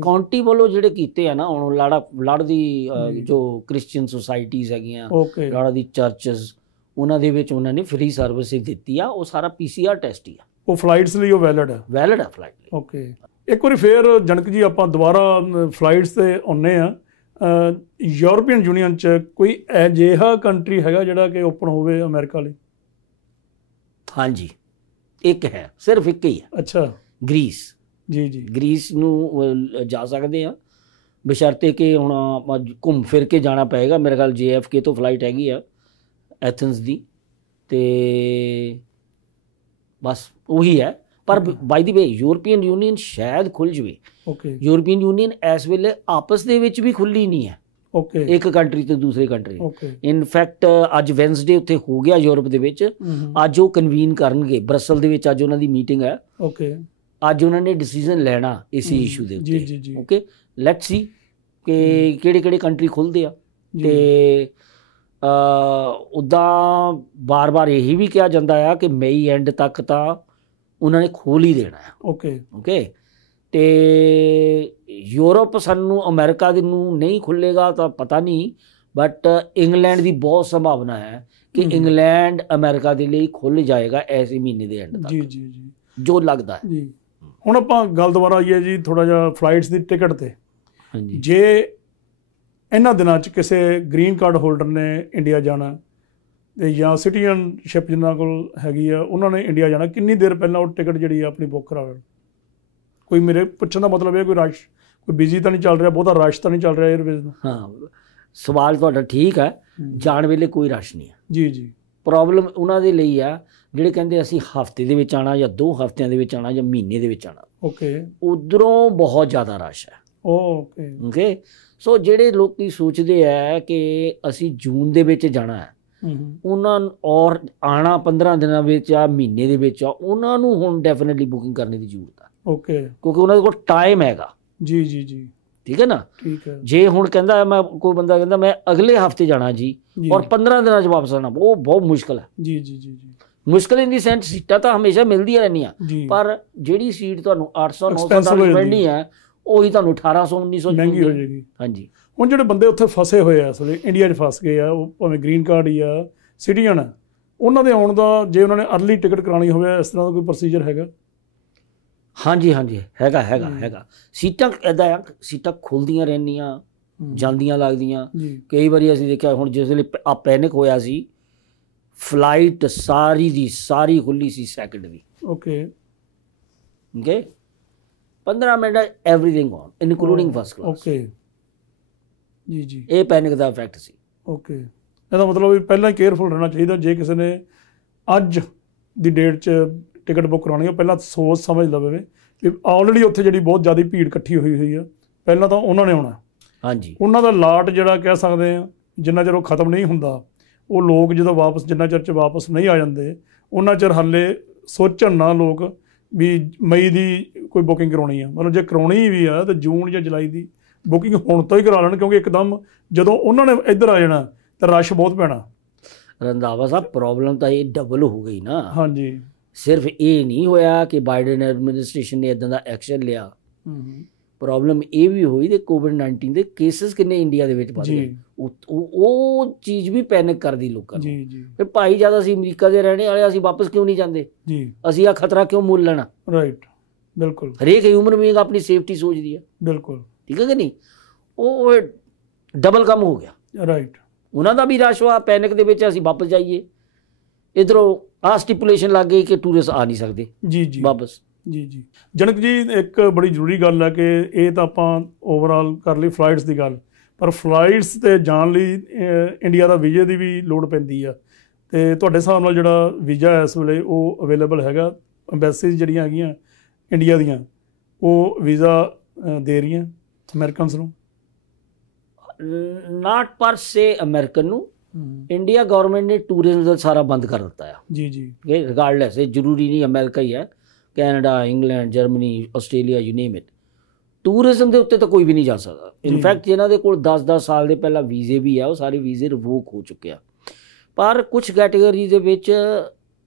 ਕਾਉਂਟੀ ਵੱਲੋਂ ਜਿਹੜੇ ਕੀਤੇ ਆ ਨਾ, ਹੁਣ ਲੜ ਦੀ ਜੋ ਕ੍ਰਿਸਚੀਅਨ ਸੁਸਾਇਟੀਜ਼ ਹੈਗੀਆਂ, ਲੜ ਦੀ ਚਰਚਸ, ਉਹਨਾਂ ਦੇ ਵਿੱਚ ਉਹਨਾਂ ਨੇ ਫ੍ਰੀ ਸਰਵਿਸ ਦਿੱਤੀ ਆ। ਉਹ ਸਾਰਾ PCR ਟੈਸਟ ਹੀ ਆ। ਉਹ ਫਲਾਈਟਸ ਲਈ ਉਹ ਵੈਲਿਡ ਹੈ? ਵੈਲਿਡ ਹੈ ਫਲਾਈਟ ਲਈ। ਓਕੇ, ਇੱਕ ਵਾਰੀ ਫੇਰ ਜਨਕ ਜੀ ਆਪਾਂ ਦੁਬਾਰਾ ਫਲਾਈਟਸ ਤੇ ਆਉਂਦੇ ਆ। ਯੂਰਪੀਅਨ ਯੂਨੀਅਨ 'ਚ ਕੋਈ ਅਜਿਹਾ ਕੰਟਰੀ ਹੈਗਾ ਜਿਹੜਾ ਕਿ ਓਪਨ ਹੋਵੇ ਅਮਰੀਕਾ ਲਈ? ਹਾਂਜੀ, ਇੱਕ ਹੈ, ਸਿਰਫ ਇੱਕ ਹੀ ਹੈ। ਅੱਛਾ, ਗ੍ਰੀਸ। ਜੀ ਜੀ, ਗ੍ਰੀਸ ਨੂੰ ਜਾ ਸਕਦੇ ਆ, ਬਸ਼ਰਤੇ ਕਿ ਹੁਣ ਆਪਾਂ ਘੁੰਮ ਫਿਰ ਕੇ ਜਾਣਾ ਪਏਗਾ। ਮੇਰੇ ਖਿਆਲ JFK ਤੋਂ ਫਲਾਈਟ ਹੈਗੀ ਆ ਐਥਨਸ ਦੀ, ਤੇ ਬਸ ਉਹੀ ਹੈ। ਪਰ ਬਾਈ ਦੀ ਵੇ ਯੂਰਪੀਅਨ ਯੂਨੀਅਨ ਸ਼ਾਇਦ ਖੁੱਲ ਜਾਵੇ। ਓਕੇ, ਯੂਰਪੀਅਨ ਯੂਨੀਅਨ ਇਸ ਵੇਲੇ ਆਪਸ ਦੇ ਵਿੱਚ ਵੀ ਖੁੱਲੀ ਨਹੀਂ ਹੈ। ਓਕੇ, ਇੱਕ ਕੰਟਰੀ ਤੋਂ ਦੂਸਰੀ ਕੰਟਰੀ। ਇਨਫੈਕਟ ਅੱਜ ਵੈਨਸਡੇ ਉੱਥੇ ਹੋ ਗਿਆ ਯੂਰਪ ਦੇ ਵਿੱਚ, ਅੱਜ ਉਹ ਕਨਵੀਨ ਕਰਨਗੇ ਬਰਸਲ ਦੇ ਵਿੱਚ, ਅੱਜ ਉਹਨਾਂ ਦੀ ਮੀਟਿੰਗ ਹੈ। ਓਕੇ, ਅੱਜ ਉਹਨਾਂ ਨੇ ਡਿਸੀਜਨ ਲੈਣਾ ਇਸੇ ਇਸ਼ੂ ਦੇ ਉੱਤੇ। ਓਕੇ, ਲੈਟਸ ਸੀ ਕਿ ਕਿਹੜੇ ਕਿਹੜੇ ਕੰਟਰੀ ਖੁੱਲ੍ਹਦੇ ਆ। ਤੇ ਉੱਦਾਂ ਬਾਰ-ਬਾਰ ਇਹੀ ਵੀ ਕਿਹਾ ਜਾਂਦਾ ਆ ਕਿ ਮਈ ਐਂਡ ਤੱਕ ਤਾਂ ਉਹਨਾਂ ਨੇ ਖੋਲ੍ਹ ਹੀ ਦੇਣਾ ਹੈ। ਓਕੇ ਓਕੇ, ਤੇ ਯੂਰਪ ਸਾਨੂੰ ਅਮਰੀਕਾ ਦੇ ਨੂੰ ਨਹੀਂ ਖੁੱਲ੍ਹੇਗਾ ਤਾਂ ਪਤਾ ਨਹੀਂ, ਬਟ ਇੰਗਲੈਂਡ ਦੀ ਬਹੁਤ ਸੰਭਾਵਨਾ ਹੈ ਕਿ ਇੰਗਲੈਂਡ ਅਮਰੀਕਾ ਦੇ ਲਈ ਖੁੱਲ੍ਹ ਜਾਏਗਾ ਐਸੇ ਮਹੀਨੇ ਦੇ ਐਂਡ ਤੱਕ। ਜੀ ਜੀ ਜੀ, ਜੋ ਲੱਗਦਾ ਹੈ। ਜੀ, ਹੁਣ ਆਪਾਂ ਗੱਲ ਦੁਬਾਰਾ ਆਈਏ ਜੀ ਥੋੜ੍ਹਾ ਜਿਹਾ ਫਲਾਈਟਸ ਦੀ ਟਿਕਟ 'ਤੇ। ਹਾਂਜੀ, ਜੇ ਇਹਨਾਂ ਦਿਨਾਂ 'ਚ ਕਿਸੇ ਗ੍ਰੀਨ ਕਾਰਡ ਹੋਲਡਰ ਨੇ ਇੰਡੀਆ ਜਾਣਾ ਤੇ ਜਾਂ ਸਿਟੀਜ਼ਨਸ਼ਿਪ ਜਿਨ੍ਹਾਂ ਕੋਲ ਹੈਗੀ ਆ ਉਹਨਾਂ ਨੇ ਇੰਡੀਆ ਜਾਣਾ, ਕਿੰਨੀ ਦੇਰ ਪਹਿਲਾਂ ਉਹ ਟਿਕਟ ਜਿਹੜੀ ਆ ਆਪਣੀ ਬੁੱਕ ਕਰਾਵੇ? ਕੋਈ ਮੇਰੇ ਪੁੱਛਣ ਦਾ ਮਤਲਬ ਇਹ ਕੋਈ ਰਸ਼, ਕੋਈ ਬਿਜ਼ੀ ਤਾਂ ਨਹੀਂ ਚੱਲ ਰਿਹਾ, ਬਹੁਤਾ ਰਸ਼ ਤਾਂ ਨਹੀਂ ਚੱਲ ਰਿਹਾ 에ਅਰਵੇਜ਼ ਦਾ? ਹਾਂ, ਸਵਾਲ ਤੁਹਾਡਾ ਠੀਕ ਹੈ। ਜਾਣ ਵੇਲੇ ਕੋਈ ਰਸ਼ ਨਹੀਂ ਹੈ। ਜੀ ਜੀ, ਪ੍ਰੋਬਲਮ ਉਹਨਾਂ ਦੇ ਲਈ ਆ ਜਿਹੜੇ ਕਹਿੰਦੇ ਅਸੀਂ ਹਫ਼ਤੇ ਦੇ ਵਿੱਚ ਆਉਣਾ ਜਾਂ 2 ਹਫ਼ਤਿਆਂ ਦੇ ਵਿੱਚ ਆਉਣਾ ਜਾਂ ਮਹੀਨੇ ਦੇ ਵਿੱਚ ਆਉਣਾ। ਓਕੇ, ਉੱਧਰੋਂ ਬਹੁਤ ਜ਼ਿਆਦਾ ਰਸ਼ ਹੈ। ਓਕੇ ਓਕੇ, ਸੋ ਜਿਹੜੇ ਲੋਕ ਸੋਚਦੇ ਹੈ ਕਿ ਅਸੀਂ ਜੂਨ ਦੇ ਵਿੱਚ ਜਾਣਾ ਹੈ, ਉਹਨਾਂ ਔਰ ਆਉਣਾ 15 ਦਿਨਾਂ ਵਿੱਚ ਆ, ਮਹੀਨੇ ਦੇ ਵਿੱਚ ਆ, ਉਹਨਾਂ ਨੂੰ ਹੁਣ ਡੈਫੀਨਿਟਲੀ ਬੁਕਿੰਗ ਕਰਨ ਦੀ ਜ਼ਰੂਰਤ ਹੈ। ਓਕੇ, ਕਿਉਂਕਿ ਉਹਨਾਂ ਦੇ ਕੋਲ ਟਾਈਮ ਹੈਗਾ। ਜੀ ਜੀ ਜੀ, ਠੀਕ ਹੈ ਨਾ? ਠੀਕ ਹੈ। ਜੇ ਹੁਣ ਕਹਿੰਦਾ ਮੈਂ, ਕੋਈ ਬੰਦਾ ਕਹਿੰਦਾ ਮੈਂ ਅਗਲੇ ਹਫ਼ਤੇ ਜਾਣਾ ਜੀ ਔਰ 15 ਦਿਨਾਂ 'ਚ ਵਾਪਸ ਆਉਣਾ, ਉਹ ਬਹੁਤ ਮੁਸ਼ਕਿਲ ਹੈ। ਜੀ ਜੀ ਜੀ ਜੀ, ਮੁਸ਼ਕਿਲ ਇਨ ਦੀ ਸੈਂਸ ਸੀਟਾਂ ਤਾਂ ਹਮੇਸ਼ਾ ਮਿਲਦੀਆਂ ਰਹਿੰਦੀਆਂ, ਪਰ ਜਿਹੜੀ ਸੀਟ ਤੁਹਾਨੂੰ 800-900 ਮਿਲਣੀ ਹੈ ਉਹੀ ਤੁਹਾਨੂੰ 1800-1900 ਮਹਿੰਗੀ ਹੋ ਜਾਏਗੀ। ਹਾਂਜੀ, ਹੁਣ ਜਿਹੜੇ ਬੰਦੇ ਉੱਥੇ ਫਸੇ ਹੋਏ ਆ, ਅਸਲ ਇੰਡੀਆ 'ਚ ਫਸ ਗਏ ਆ, ਉਹ ਭਾਵੇਂ ਗ੍ਰੀਨ ਕਾਰਡ ਹੀ ਆ, ਸਿਟੀਜ਼ਨ ਆ, ਉਹਨਾਂ ਦੇ ਆਉਣ ਦਾ ਜੇ ਉਹਨਾਂ ਨੇ ਅਰਲੀ ਟਿਕਟ ਕਰਾਉਣੀ ਹੋਵੇ, ਇਸ ਤਰ੍ਹਾਂ ਦਾ ਕੋਈ ਪ੍ਰੋਸੀਜਰ ਹੈਗਾ? ਹਾਂਜੀ ਹਾਂਜੀ, ਹੈਗਾ ਹੈਗਾ ਹੈਗਾ। ਸੀਟਾਂ ਇੱਦਾਂ ਆ, ਸੀਟਾਂ ਖੁੱਲ੍ਹਦੀਆਂ ਰਹਿੰਦੀਆਂ, ਜਾਂਦੀਆਂ ਲੱਗਦੀਆਂ। ਕਈ ਵਾਰੀ ਅਸੀਂ ਦੇਖਿਆ, ਹੁਣ ਜਿਸ ਵੇਲੇ ਆ ਪੈਨਿਕ ਹੋਇਆ ਸੀ, ਫਲਾਈਟ ਸਾਰੀ ਦੀ ਸਾਰੀ ਖੁੱਲ੍ਹੀ ਸੀ second the. Okay okay, 15 minute everything on including first class. Okay ਜੀ ਜੀ, ਇਹ ਪੈਨਿਕ ਦਾ ਇਫੈਕਟ ਸੀ। ਓਕੇ, ਇਹਦਾ ਮਤਲਬ ਵੀ ਪਹਿਲਾਂ ਹੀ ਕੇਅਰਫੁਲ ਰਹਿਣਾ ਚਾਹੀਦਾ। ਜੇ ਕਿਸੇ ਨੇ ਅੱਜ ਦੀ ਡੇਟ 'ਚ ਟਿਕਟ ਬੁੱਕ ਕਰਾਉਣੀ ਹੈ, ਪਹਿਲਾਂ ਸੋਚ ਸਮਝ ਲਵੇ ਕਿ ਆਲਰੇਡੀ ਉੱਥੇ ਜਿਹੜੀ ਬਹੁਤ ਜ਼ਿਆਦਾ ਭੀੜ ਇਕੱਠੀ ਹੋਈ ਆ, ਪਹਿਲਾਂ ਤਾਂ ਉਹਨਾਂ ਨੇ ਆਉਣਾ। ਹਾਂਜੀ, ਉਹਨਾਂ ਦਾ ਲਾਟ ਜਿਹੜਾ ਕਹਿ ਸਕਦੇ ਆ, ਜਿੰਨਾ ਚਿਰ ਉਹ ਖਤਮ ਨਹੀਂ ਹੁੰਦਾ, ਉਹ ਲੋਕ ਜਦੋਂ ਵਾਪਸ, ਜਿੰਨਾ ਚਿਰ 'ਚ ਵਾਪਸ ਨਹੀਂ ਆ ਜਾਂਦੇ, ਉਹਨਾਂ ਚਿਰ ਹਾਲੇ ਸੋਚਣ ਨਾ ਲੋਕ ਵੀ ਮਈ ਦੀ ਕੋਈ ਬੁਕਿੰਗ ਕਰਾਉਣੀ ਆ। ਮਤਲਬ ਜੇ ਕਰਾਉਣੀ ਵੀ ਆ ਤਾਂ ਜੂਨ ਜਾਂ ਜੁਲਾਈ ਦੀ ਬੁਕਿੰਗ ਹੁਣ ਤੋਂ ਹੀ ਕਰਾ ਲੈਣ, ਕਿਉਂਕਿ ਇੱਕਦਮ ਜਦੋਂ ਉਹਨਾਂ ਨੇ ਇੱਧਰ ਆ ਜਾਣਾ ਤਾਂ ਰਸ਼ ਬਹੁਤ ਪੈਣਾ। ਰੰਧਾਵਾ ਸਾਹਿਬ, ਪ੍ਰੋਬਲਮ ਤਾਂ ਇਹ ਡਬਲ ਹੋ ਗਈ ਨਾ। ਹਾਂਜੀ, ਸਿਰਫ ਇਹ ਨਹੀਂ ਹੋਇਆ ਕਿ ਬਾਈਡਨ ਐਡਮਿਨਿਸਟ੍ਰੇਸ਼ਨ ਨੇ ਇੱਦਾਂ ਦਾ ਐਕਸ਼ਨ ਲਿਆ, ਪ੍ਰੋਬਲਮ ਇਹ ਵੀ ਹੋਈ ਤੇ ਕੋਵਿਡ-19 ਦੇ ਕੇਸਿਸ ਕਿੰਨੇ ਇੰਡੀਆ ਦੇ ਵਿੱਚ ਵੱਧ ਗਏ। ਉਹ ਚੀਜ਼ ਵੀ ਪੈਨਿਕ ਕਰਦੀ ਲੋਕਾਂ ਨੂੰ। ਫਿਰ ਭਾਈ ਜਦ ਅਸੀਂ ਅਮਰੀਕਾ ਦੇ ਰਹਿਣੇ ਵਾਲੇ, ਅਸੀਂ ਵਾਪਸ ਕਿਉਂ ਨਹੀਂ ਜਾਂਦੇ? ਅਸੀਂ ਆਹ ਖਤਰਾ ਕਿਉਂ ਮੁੱਲ ਲੈਣਾ? ਰਾਈਟ, ਬਿਲਕੁਲ। ਹਰੇਕ ਹਿਊਮਨ ਬੀਇੰਗ ਆਪਣੀ ਸੇਫਟੀ ਸੋਚਦੀ ਹੈ। ਬਿਲਕੁਲ, ਠੀਕ ਹੈ ਕਿ ਨਹੀਂ? ਉਹ ਡਬਲ ਕੰਮ ਹੋ ਗਿਆ। ਰਾਈਟ, ਉਹਨਾਂ ਦਾ ਵੀ ਰਸ਼ ਹੋਇਆ ਪੈਨਿਕ ਦੇ ਵਿੱਚ, ਅਸੀਂ ਵਾਪਸ ਜਾਈਏ। ਇੱਧਰੋਂ ਆ ਸਟਿਪੂਲੇਸ਼ਨ ਲੱਗ ਗਈ ਕਿ ਟੂਰਿਸਟ ਆ ਨਹੀਂ ਸਕਦੇ ਜੀ ਜੀ ਵਾਪਸ। ਜੀ ਜੀ ਜਨਕ ਜੀ, ਇੱਕ ਬੜੀ ਜ਼ਰੂਰੀ ਗੱਲ ਹੈ ਕਿ ਇਹ ਤਾਂ ਆਪਾਂ ਓਵਰਆਲ ਕਰ ਲਈ ਫਲਾਈਟਸ ਦੀ ਗੱਲ, ਪਰ ਫਲਾਈਟਸ ਤੇ ਜਾਣ ਲਈ ਇੰਡੀਆ ਦਾ ਵੀਜ਼ੇ ਦੀ ਵੀ ਲੋੜ ਪੈਂਦੀ ਆ, ਤੇ ਤੁਹਾਡੇ ਹਿਸਾਬ ਨਾਲ ਜਿਹੜਾ ਵੀਜ਼ਾ ਇਸ ਵੇਲੇ ਉਹ ਅਵੇਲੇਬਲ ਹੈਗਾ? ਅੰਬੈਸੀਜ਼ ਜਿਹੜੀਆਂ ਹੈਗੀਆਂ ਇੰਡੀਆ ਦੀਆਂ ਉਹ ਵੀਜ਼ਾ ਦੇ ਰਹੀਆਂ ਅਮਰੀਕਨਸ ਨੂੰ? ਨਾਟ ਪਰ ਸੇ ਅਮਰੀਕਨ ਨੂੰ, ਇੰਡੀਆ ਗਵਰਨਮੈਂਟ ਨੇ ਟੂਰਿਜ਼ਮ ਦਾ ਸਾਰਾ ਬੰਦ ਕਰ ਦਿੱਤਾ ਆ। ਜੀ ਜੀ ਰਿਗਾਰਡਲੈਸ, ਇਹ ਜ਼ਰੂਰੀ ਨਹੀਂ ਅਮਰੀਕਾ ਹੀ ਹੈ, Canada, England, Germany, Australia, you name it, tourism ਦੇ ਉੱਤੇ ਤਾਂ ਕੋਈ ਵੀ ਨਹੀਂ ਜਾ ਸਕਦਾ। ਇਨਫੈਕਟ ਜਿਨ੍ਹਾਂ ਦੇ ਕੋਲ 10-10 ਸਾਲ ਦੇ ਪਹਿਲਾਂ ਵੀਜ਼ੇ ਵੀ ਆ ਉਹ ਸਾਰੇ ਵੀਜ਼ੇ ਰਿਵੋਕ ਹੋ ਚੁੱਕੇ ਆ। ਪਰ ਕੁਝ ਕੈਟੇਗਰੀ ਦੇ ਵਿੱਚ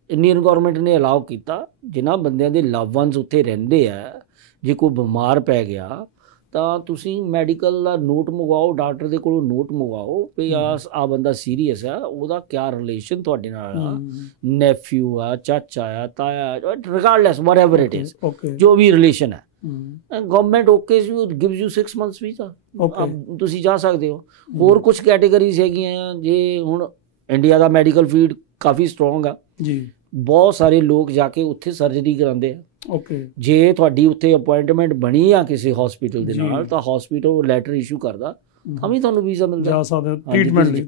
ਇੰਡੀਅਨ ਗਵਰਨਮੈਂਟ ਨੇ ਅਲਾਉ ਕੀਤਾ, ਜਿਨ੍ਹਾਂ ਬੰਦਿਆਂ ਦੇ ਲਵ ਵਨਸ ਉੱਥੇ ਰਹਿੰਦੇ ਆ, ਜੇ ਕੋਈ ਬਿਮਾਰ ਪੈ ਗਿਆ ਤਾਂ ਤੁਸੀਂ ਮੈਡੀਕਲ ਦਾ ਨੋਟ ਮੰਗਵਾਓ, ਡਾਕਟਰ ਦੇ ਕੋਲੋਂ ਨੋਟ ਮੰਗਵਾਓ ਵੀ ਆ ਬੰਦਾ ਸੀਰੀਅਸ ਆ, ਉਹਦਾ ਕਿਆ ਰਿਲੇਸ਼ਨ ਤੁਹਾਡੇ ਨਾਲ ਆ, ਨੈਫਿਊ ਆ, ਚਾਚਾ ਆ, ਤਾਇਆ, ਰਿਗਾਰਡਲੈਸ ਵਟਐਵਰ ਇਟ ਇਜ਼, ਜੋ ਵੀ ਰਿਲੇਸ਼ਨ ਹੈ, government okay gives you 6 months visa, ਤੁਸੀਂ ਜਾ ਸਕਦੇ ਹੋ। ਹੋਰ ਕੁਝ ਕੈਟੇਗਰੀਜ਼ ਹੈਗੀਆਂ, ਜੇ ਹੁਣ ਇੰਡੀਆ ਦਾ ਮੈਡੀਕਲ ਫੀਲਡ ਕਾਫੀ ਸਟਰੋਂਗ ਆ ਜੀ, ਬਹੁਤ ਸਾਰੇ ਲੋਕ ਜਾ ਕੇ ਉੱਥੇ ਸਰਜਰੀ ਕਰਾਉਂਦੇ ਆ। ਜੇ ਤੁਹਾਡੀ ਉੱਥੇ ਅਪੁਆਇੰਟਮੈਂਟ ਬਣੀ ਆ ਕਿਸੇ ਹਸਪੀਟਲ ਦੇ ਨਾਲ ਤਾਂ ਹਸਪੀਟਲ ਲੈਟਰ ਇਸ਼ੂ ਕਰਦਾ ਤਾਂ ਵੀ ਤੁਹਾਨੂੰ ਵੀਜ਼ਾ ਮਿਲਦਾ,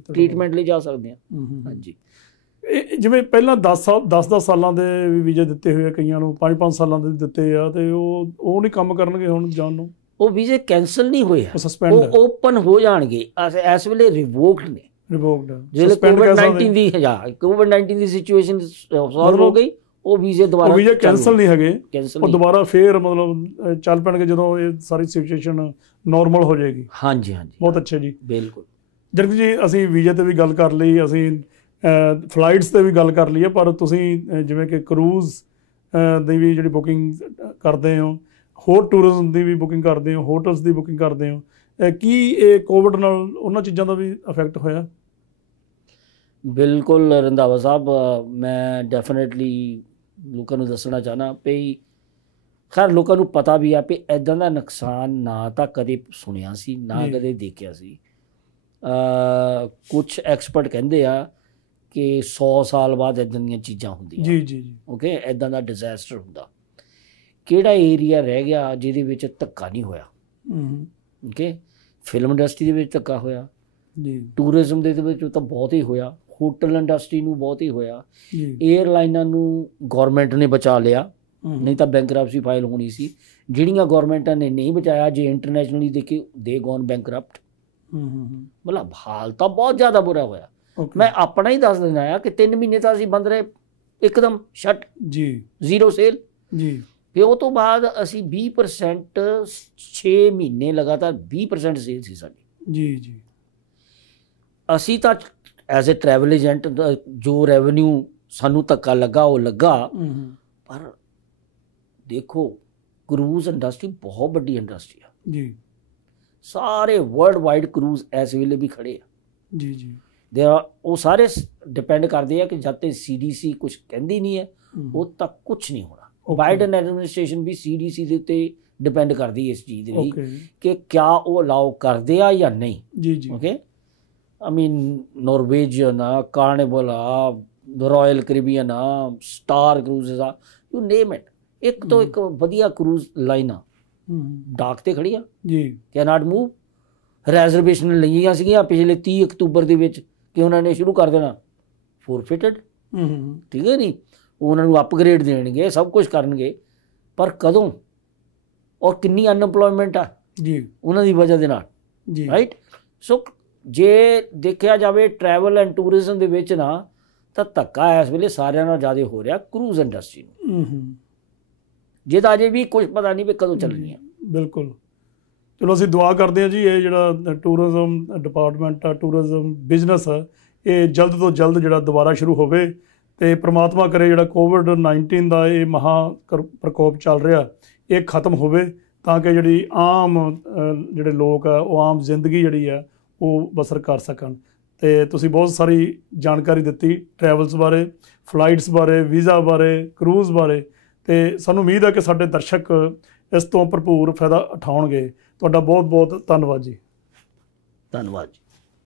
ਟ੍ਰੀਟਮੈਂਟ ਲਈ ਜਾ ਸਕਦੇ ਆ। ਹਾਂਜੀ, ਜਿਵੇਂ ਪਹਿਲਾਂ 10 ਸਾਲਾਂ ਦੇ ਵੀ ਵੀਜ਼ੇ ਦਿੱਤੇ ਹੋਏ ਆ, ਕਈਆਂ ਨੂੰ 5-5 ਸਾਲਾਂ ਦੇ ਦਿੱਤੇ ਆ, ਤੇ ਉਹ ਨਹੀਂ ਕੰਮ ਕਰਨਗੇ ਹੁਣ ਜਾਣ ਨੂੰ? ਉਹ ਵੀਜ਼ੇ ਕੈਂਸਲ ਨਹੀਂ ਹੋਏ, ਉਹ ਓਪਨ ਹੋ ਜਾਣਗੇ, ਇਸ ਵੇਲੇ ਰਿਵੋਕਡ ਨੇ। ਜਿਹੜੇ ਕੋਵਿਡ-19 ਦੀ ਸਿਚੁਏਸ਼ਨ ਸੋਲਵ ਹੋ ਗਈ, ਉਹ ਵੀਜ਼ੇ ਦੁਬਾਰਾ ਵੀਜ਼ੇ ਕੈਂਸਲ ਨਹੀਂ ਹੈਗੇ, ਉਹ ਦੁਬਾਰਾ ਫੇਰ ਮਤਲਬ ਚੱਲ ਪੈਣਗੇ ਜਦੋਂ ਇਹ ਸਾਰੀ ਸਿਚੁਏਸ਼ਨ ਨਾਰਮਲ ਹੋ ਜਾਏਗੀ। ਹਾਂਜੀ ਹਾਂਜੀ, ਬਹੁਤ ਅੱਛਾ ਜੀ, ਬਿਲਕੁਲ। ਜਨਕ ਜੀ, ਅਸੀਂ ਵੀਜ਼ੇ ਤੇ ਵੀ ਗੱਲ ਕਰ ਲਈ, ਅਸੀਂ ਫਲਾਈਟਸ ਤੇ ਵੀ ਗੱਲ ਕਰ ਲਈ ਹੈ, ਪਰ ਤੁਸੀਂ ਜਿਵੇਂ ਕਿ ਕਰੂਜ਼ ਦੀ ਵੀ ਜਿਹੜੀ ਬੁਕਿੰਗ ਕਰਦੇ ਹੋ, ਹੋਰ ਟੂਰਿਜ਼ਮ ਦੀ ਵੀ ਬੁਕਿੰਗ ਕਰਦੇ ਹੋ, ਹੋਟਲਸ ਦੀ ਬੁਕਿੰਗ ਕਰਦੇ ਹੋ, ਕੀ ਇਹ ਕੋਵਿਡ ਨਾਲ ਉਹਨਾਂ ਚੀਜ਼ਾਂ ਦਾ ਵੀ ਇਫੈਕਟ ਹੋਇਆ? ਬਿਲਕੁਲ ਰੰਧਾਵਾ ਸਾਹਿਬ, ਮੈਂ ਡੈਫੀਨੇਟਲੀ ਲੋਕਾਂ ਨੂੰ ਦੱਸਣਾ ਚਾਹੁੰਦਾ ਵੀ ਖੈਰ ਲੋਕਾਂ ਨੂੰ ਪਤਾ ਵੀ ਆ ਵੀ ਇੱਦਾਂ ਦਾ ਨੁਕਸਾਨ ਨਾ ਤਾਂ ਕਦੇ ਸੁਣਿਆ ਸੀ, ਨਾ ਕਦੇ ਦੇਖਿਆ ਸੀ। ਕੁਛ ਐਕਸਪਰਟ ਕਹਿੰਦੇ ਆ ਕਿ 100 ਸਾਲ ਬਾਅਦ ਇੱਦਾਂ ਦੀਆਂ ਚੀਜ਼ਾਂ ਹੁੰਦੀਆਂ। ਜੀ ਜੀ ਜੀ, ਓਕੇ, ਇੱਦਾਂ ਦਾ ਡਿਜ਼ਾਸਟਰ ਹੁੰਦਾ। ਕਿਹੜਾ ਏਰੀਆ ਰਹਿ ਗਿਆ ਜਿਹਦੇ ਵਿੱਚ ਧੱਕਾ ਨਹੀਂ ਹੋਇਆ? ਓਕੇ, ਫਿਲਮ ਇੰਡਸਟਰੀ ਦੇ ਵਿੱਚ ਧੱਕਾ ਹੋਇਆ ਜੀ, ਟੂਰਿਜ਼ਮ ਦੇ ਵਿੱਚ ਤਾਂ ਬਹੁਤ ਹੀ ਹੋਇਆ, ਹੋਟਲ ਇੰਡਸਟਰੀ ਨੂੰ ਬਹੁਤ ਹੀ ਹੋਇਆ, ਏਅਰਲਾਈਨਾਂ ਨੂੰ ਗੌਰਮੈਂਟ ਨੇ ਬਚਾ ਲਿਆ, ਨਹੀਂ ਤਾਂ ਬੈਂਕਰਪਸੀ ਫਾਈਲ ਹੋਣੀ ਸੀ। ਜਿਹੜੀਆਂ ਗੌਰਮੈਂਟਾਂ ਨੇ ਨਹੀਂ ਬਚਾਇਆ, ਜੇ ਇੰਟਰਨੈਸ਼ਨਲੀ ਦੇਖੇ ਦੇ ਗੋਨ ਬੈਂਕਰਪਟ। ਮਤਲਬ ਹਾਲ ਤਾਂ ਬਹੁਤ ਜ਼ਿਆਦਾ ਬੁਰਾ ਹੋਇਆ। ਮੈਂ ਆਪਣਾ ਹੀ ਦੱਸ ਦਿੰਦਾ ਆ ਕਿ 3 ਮਹੀਨੇ ਤਾਂ ਅਸੀਂ ਬੰਦ ਰਹੇ, ਇੱਕਦਮ ਸ਼ਟ ਜੀ, ਜ਼ੀਰੋ ਸੇਲ ਜੀ। ਫਿਰ ਉਹ ਤੋਂ ਬਾਅਦ ਅਸੀਂ 20% 6 ਮਹੀਨੇ ਲਗਾਤਾਰ 20% ਸੇਲ ਸੀ ਸਾਡੀ। ਜੀ ਜੀ, ਅਸੀਂ ਤਾਂ ਐਜ਼ ਏ ਟਰੈਵਲ ਏਜੰਟ ਜੋ ਰੈਵਨਿਊ ਸਾਨੂੰ ਧੱਕਾ ਲੱਗਾ ਉਹ ਲੱਗਾ, ਪਰ ਦੇਖੋ ਕਰੂਜ਼ ਇੰਡਸਟਰੀ ਬਹੁਤ ਵੱਡੀ ਇੰਡਸਟਰੀ ਆ ਜੀ, ਸਾਰੇ ਵਰਲਡ ਵਾਈਡ ਕਰੂਜ਼ ਇਸ ਵੇਲੇ ਵੀ ਖੜੇ ਆ ਜੀ ਜੀ। ਉਹ ਸਾਰੇ ਡਿਪੈਂਡ ਕਰਦੇ ਆ ਕਿ ਜਦ ਤੱਕ CDC ਕੁਝ ਕਹਿੰਦੀ ਨਹੀਂ ਹੈ ਉਹ ਤੱਕ ਕੁਝ ਨਹੀਂ ਹੋਣਾ। ਬਾਈਡਨ ਐਡਮਿਨਿਸਟ੍ਰੇਸ਼ਨ ਵੀ CDC ਦੇ ਉੱਤੇ ਡਿਪੈਂਡ ਕਰਦੀ ਇਸ ਚੀਜ਼ ਦੇ ਲਈ ਕਿ ਕਿਆ ਉਹ ਅਲਾਉ ਕਰਦੇ ਆ ਜਾਂ ਨਹੀਂ ਜੀ ਜੀ। ਓਕੇ, I mean Norwegian ਆ, ਕਾਰਨੀਵਲ ਆ, ਰਾਇਲ ਕੈਰੀਬੀਅਨ ਆ, ਸਟਾਰ ਕਰੂਜ਼ਸ ਆ, ਯੂ ਨੇਮ ਇਟ, ਇੱਕ ਤੋਂ ਇੱਕ ਵਧੀਆ ਕਰੂਜ਼ ਲਾਈਨਾਂ ਡਾਕ ਤੇ ਖੜੀਆਂ ਜੀ, ਕੈਨਾਟ ਮੂਵ। ਰੈਜ਼ਰਵੇਸ਼ਨ ਲਈਆਂ ਸੀਗੀਆਂ ਪਿਛਲੇ 30 ਅਕਤੂਬਰ ਦੇ ਵਿੱਚ ਕਿ ਉਹਨਾਂ ਨੇ ਸ਼ੁਰੂ ਕਰ ਦੇਣਾ, ਫੋਰਫਿਟਡ, ਠੀਕ ਹੈ ਨਹੀਂ, ਉਹਨਾਂ ਨੂੰ ਅਪਗ੍ਰੇਡ ਦੇਣਗੇ, ਸਭ ਕੁਝ ਕਰਨਗੇ, ਪਰ ਕਦੋਂ ਔਰ ਕਿੰਨੀ ਅਨਐਮਪਲੋਇਮੈਂਟ ਆ ਜੀ ਉਹਨਾਂ ਦੀ ਵਜ੍ਹਾ ਦੇ ਨਾਲ ਜੀ, ਰਾਈਟ। ਸੋ ਜੇ ਦੇਖਿਆ ਜਾਵੇ ਟਰੈਵਲ ਐਂਡ ਟੂਰਿਜ਼ਮ ਦੇ ਵਿੱਚ ਨਾ ਤਾਂ ਧੱਕਾ ਇਸ ਵੇਲੇ ਸਾਰਿਆਂ ਨਾਲ ਜ਼ਿਆਦਾ ਹੋ ਰਿਹਾ ਕਰੂਜ਼ ਇੰਡਸਟਰੀ ਨੂੰ, ਜਿਹਦਾ ਅਜੇ ਵੀ ਕੁਝ ਪਤਾ ਨਹੀਂ ਵੀ ਕਦੋਂ ਚੱਲਣੀ ਹੈ। ਬਿਲਕੁਲ, ਚਲੋ ਅਸੀਂ ਦੁਆ ਕਰਦੇ ਹਾਂ ਜੀ ਇਹ ਜਿਹੜਾ ਟੂਰਿਜ਼ਮ ਡਿਪਾਰਟਮੈਂਟ ਆ, ਟੂਰਿਜ਼ਮ ਬਿਜ਼ਨਸ ਆ, ਇਹ ਜਲਦ ਤੋਂ ਜਲਦ ਜਿਹੜਾ ਦੁਬਾਰਾ ਸ਼ੁਰੂ ਹੋਵੇ, ਅਤੇ ਪ੍ਰਮਾਤਮਾ ਕਰੇ ਜਿਹੜਾ ਕੋਵਿਡ-19 ਦਾ ਇਹ ਮਹਾ ਪ੍ਰਕੋਪ ਚੱਲ ਰਿਹਾ ਇਹ ਖਤਮ ਹੋਵੇ, ਤਾਂ ਕਿ ਜਿਹੜੀ ਆਮ ਜਿਹੜੇ ਲੋਕ ਆ ਉਹ ਆਮ ਜ਼ਿੰਦਗੀ ਜਿਹੜੀ ਆ ਉਹ ਬਸਰ ਕਰ ਸਕਣ। ਅਤੇ ਤੁਸੀਂ ਬਹੁਤ ਸਾਰੀ ਜਾਣਕਾਰੀ ਦਿੱਤੀ ਟਰੈਵਲਸ ਬਾਰੇ, ਫਲਾਈਟਸ ਬਾਰੇ, ਵੀਜ਼ਾ ਬਾਰੇ, ਕਰੂਜ਼ ਬਾਰੇ, ਅਤੇ ਸਾਨੂੰ ਉਮੀਦ ਹੈ ਕਿ ਸਾਡੇ ਦਰਸ਼ਕ ਇਸ ਤੋਂ ਭਰਪੂਰ ਫਾਇਦਾ ਉਠਾਉਣਗੇ। ਤੁਹਾਡਾ ਬਹੁਤ ਬਹੁਤ ਧੰਨਵਾਦ ਜੀ। ਧੰਨਵਾਦ ਜੀ।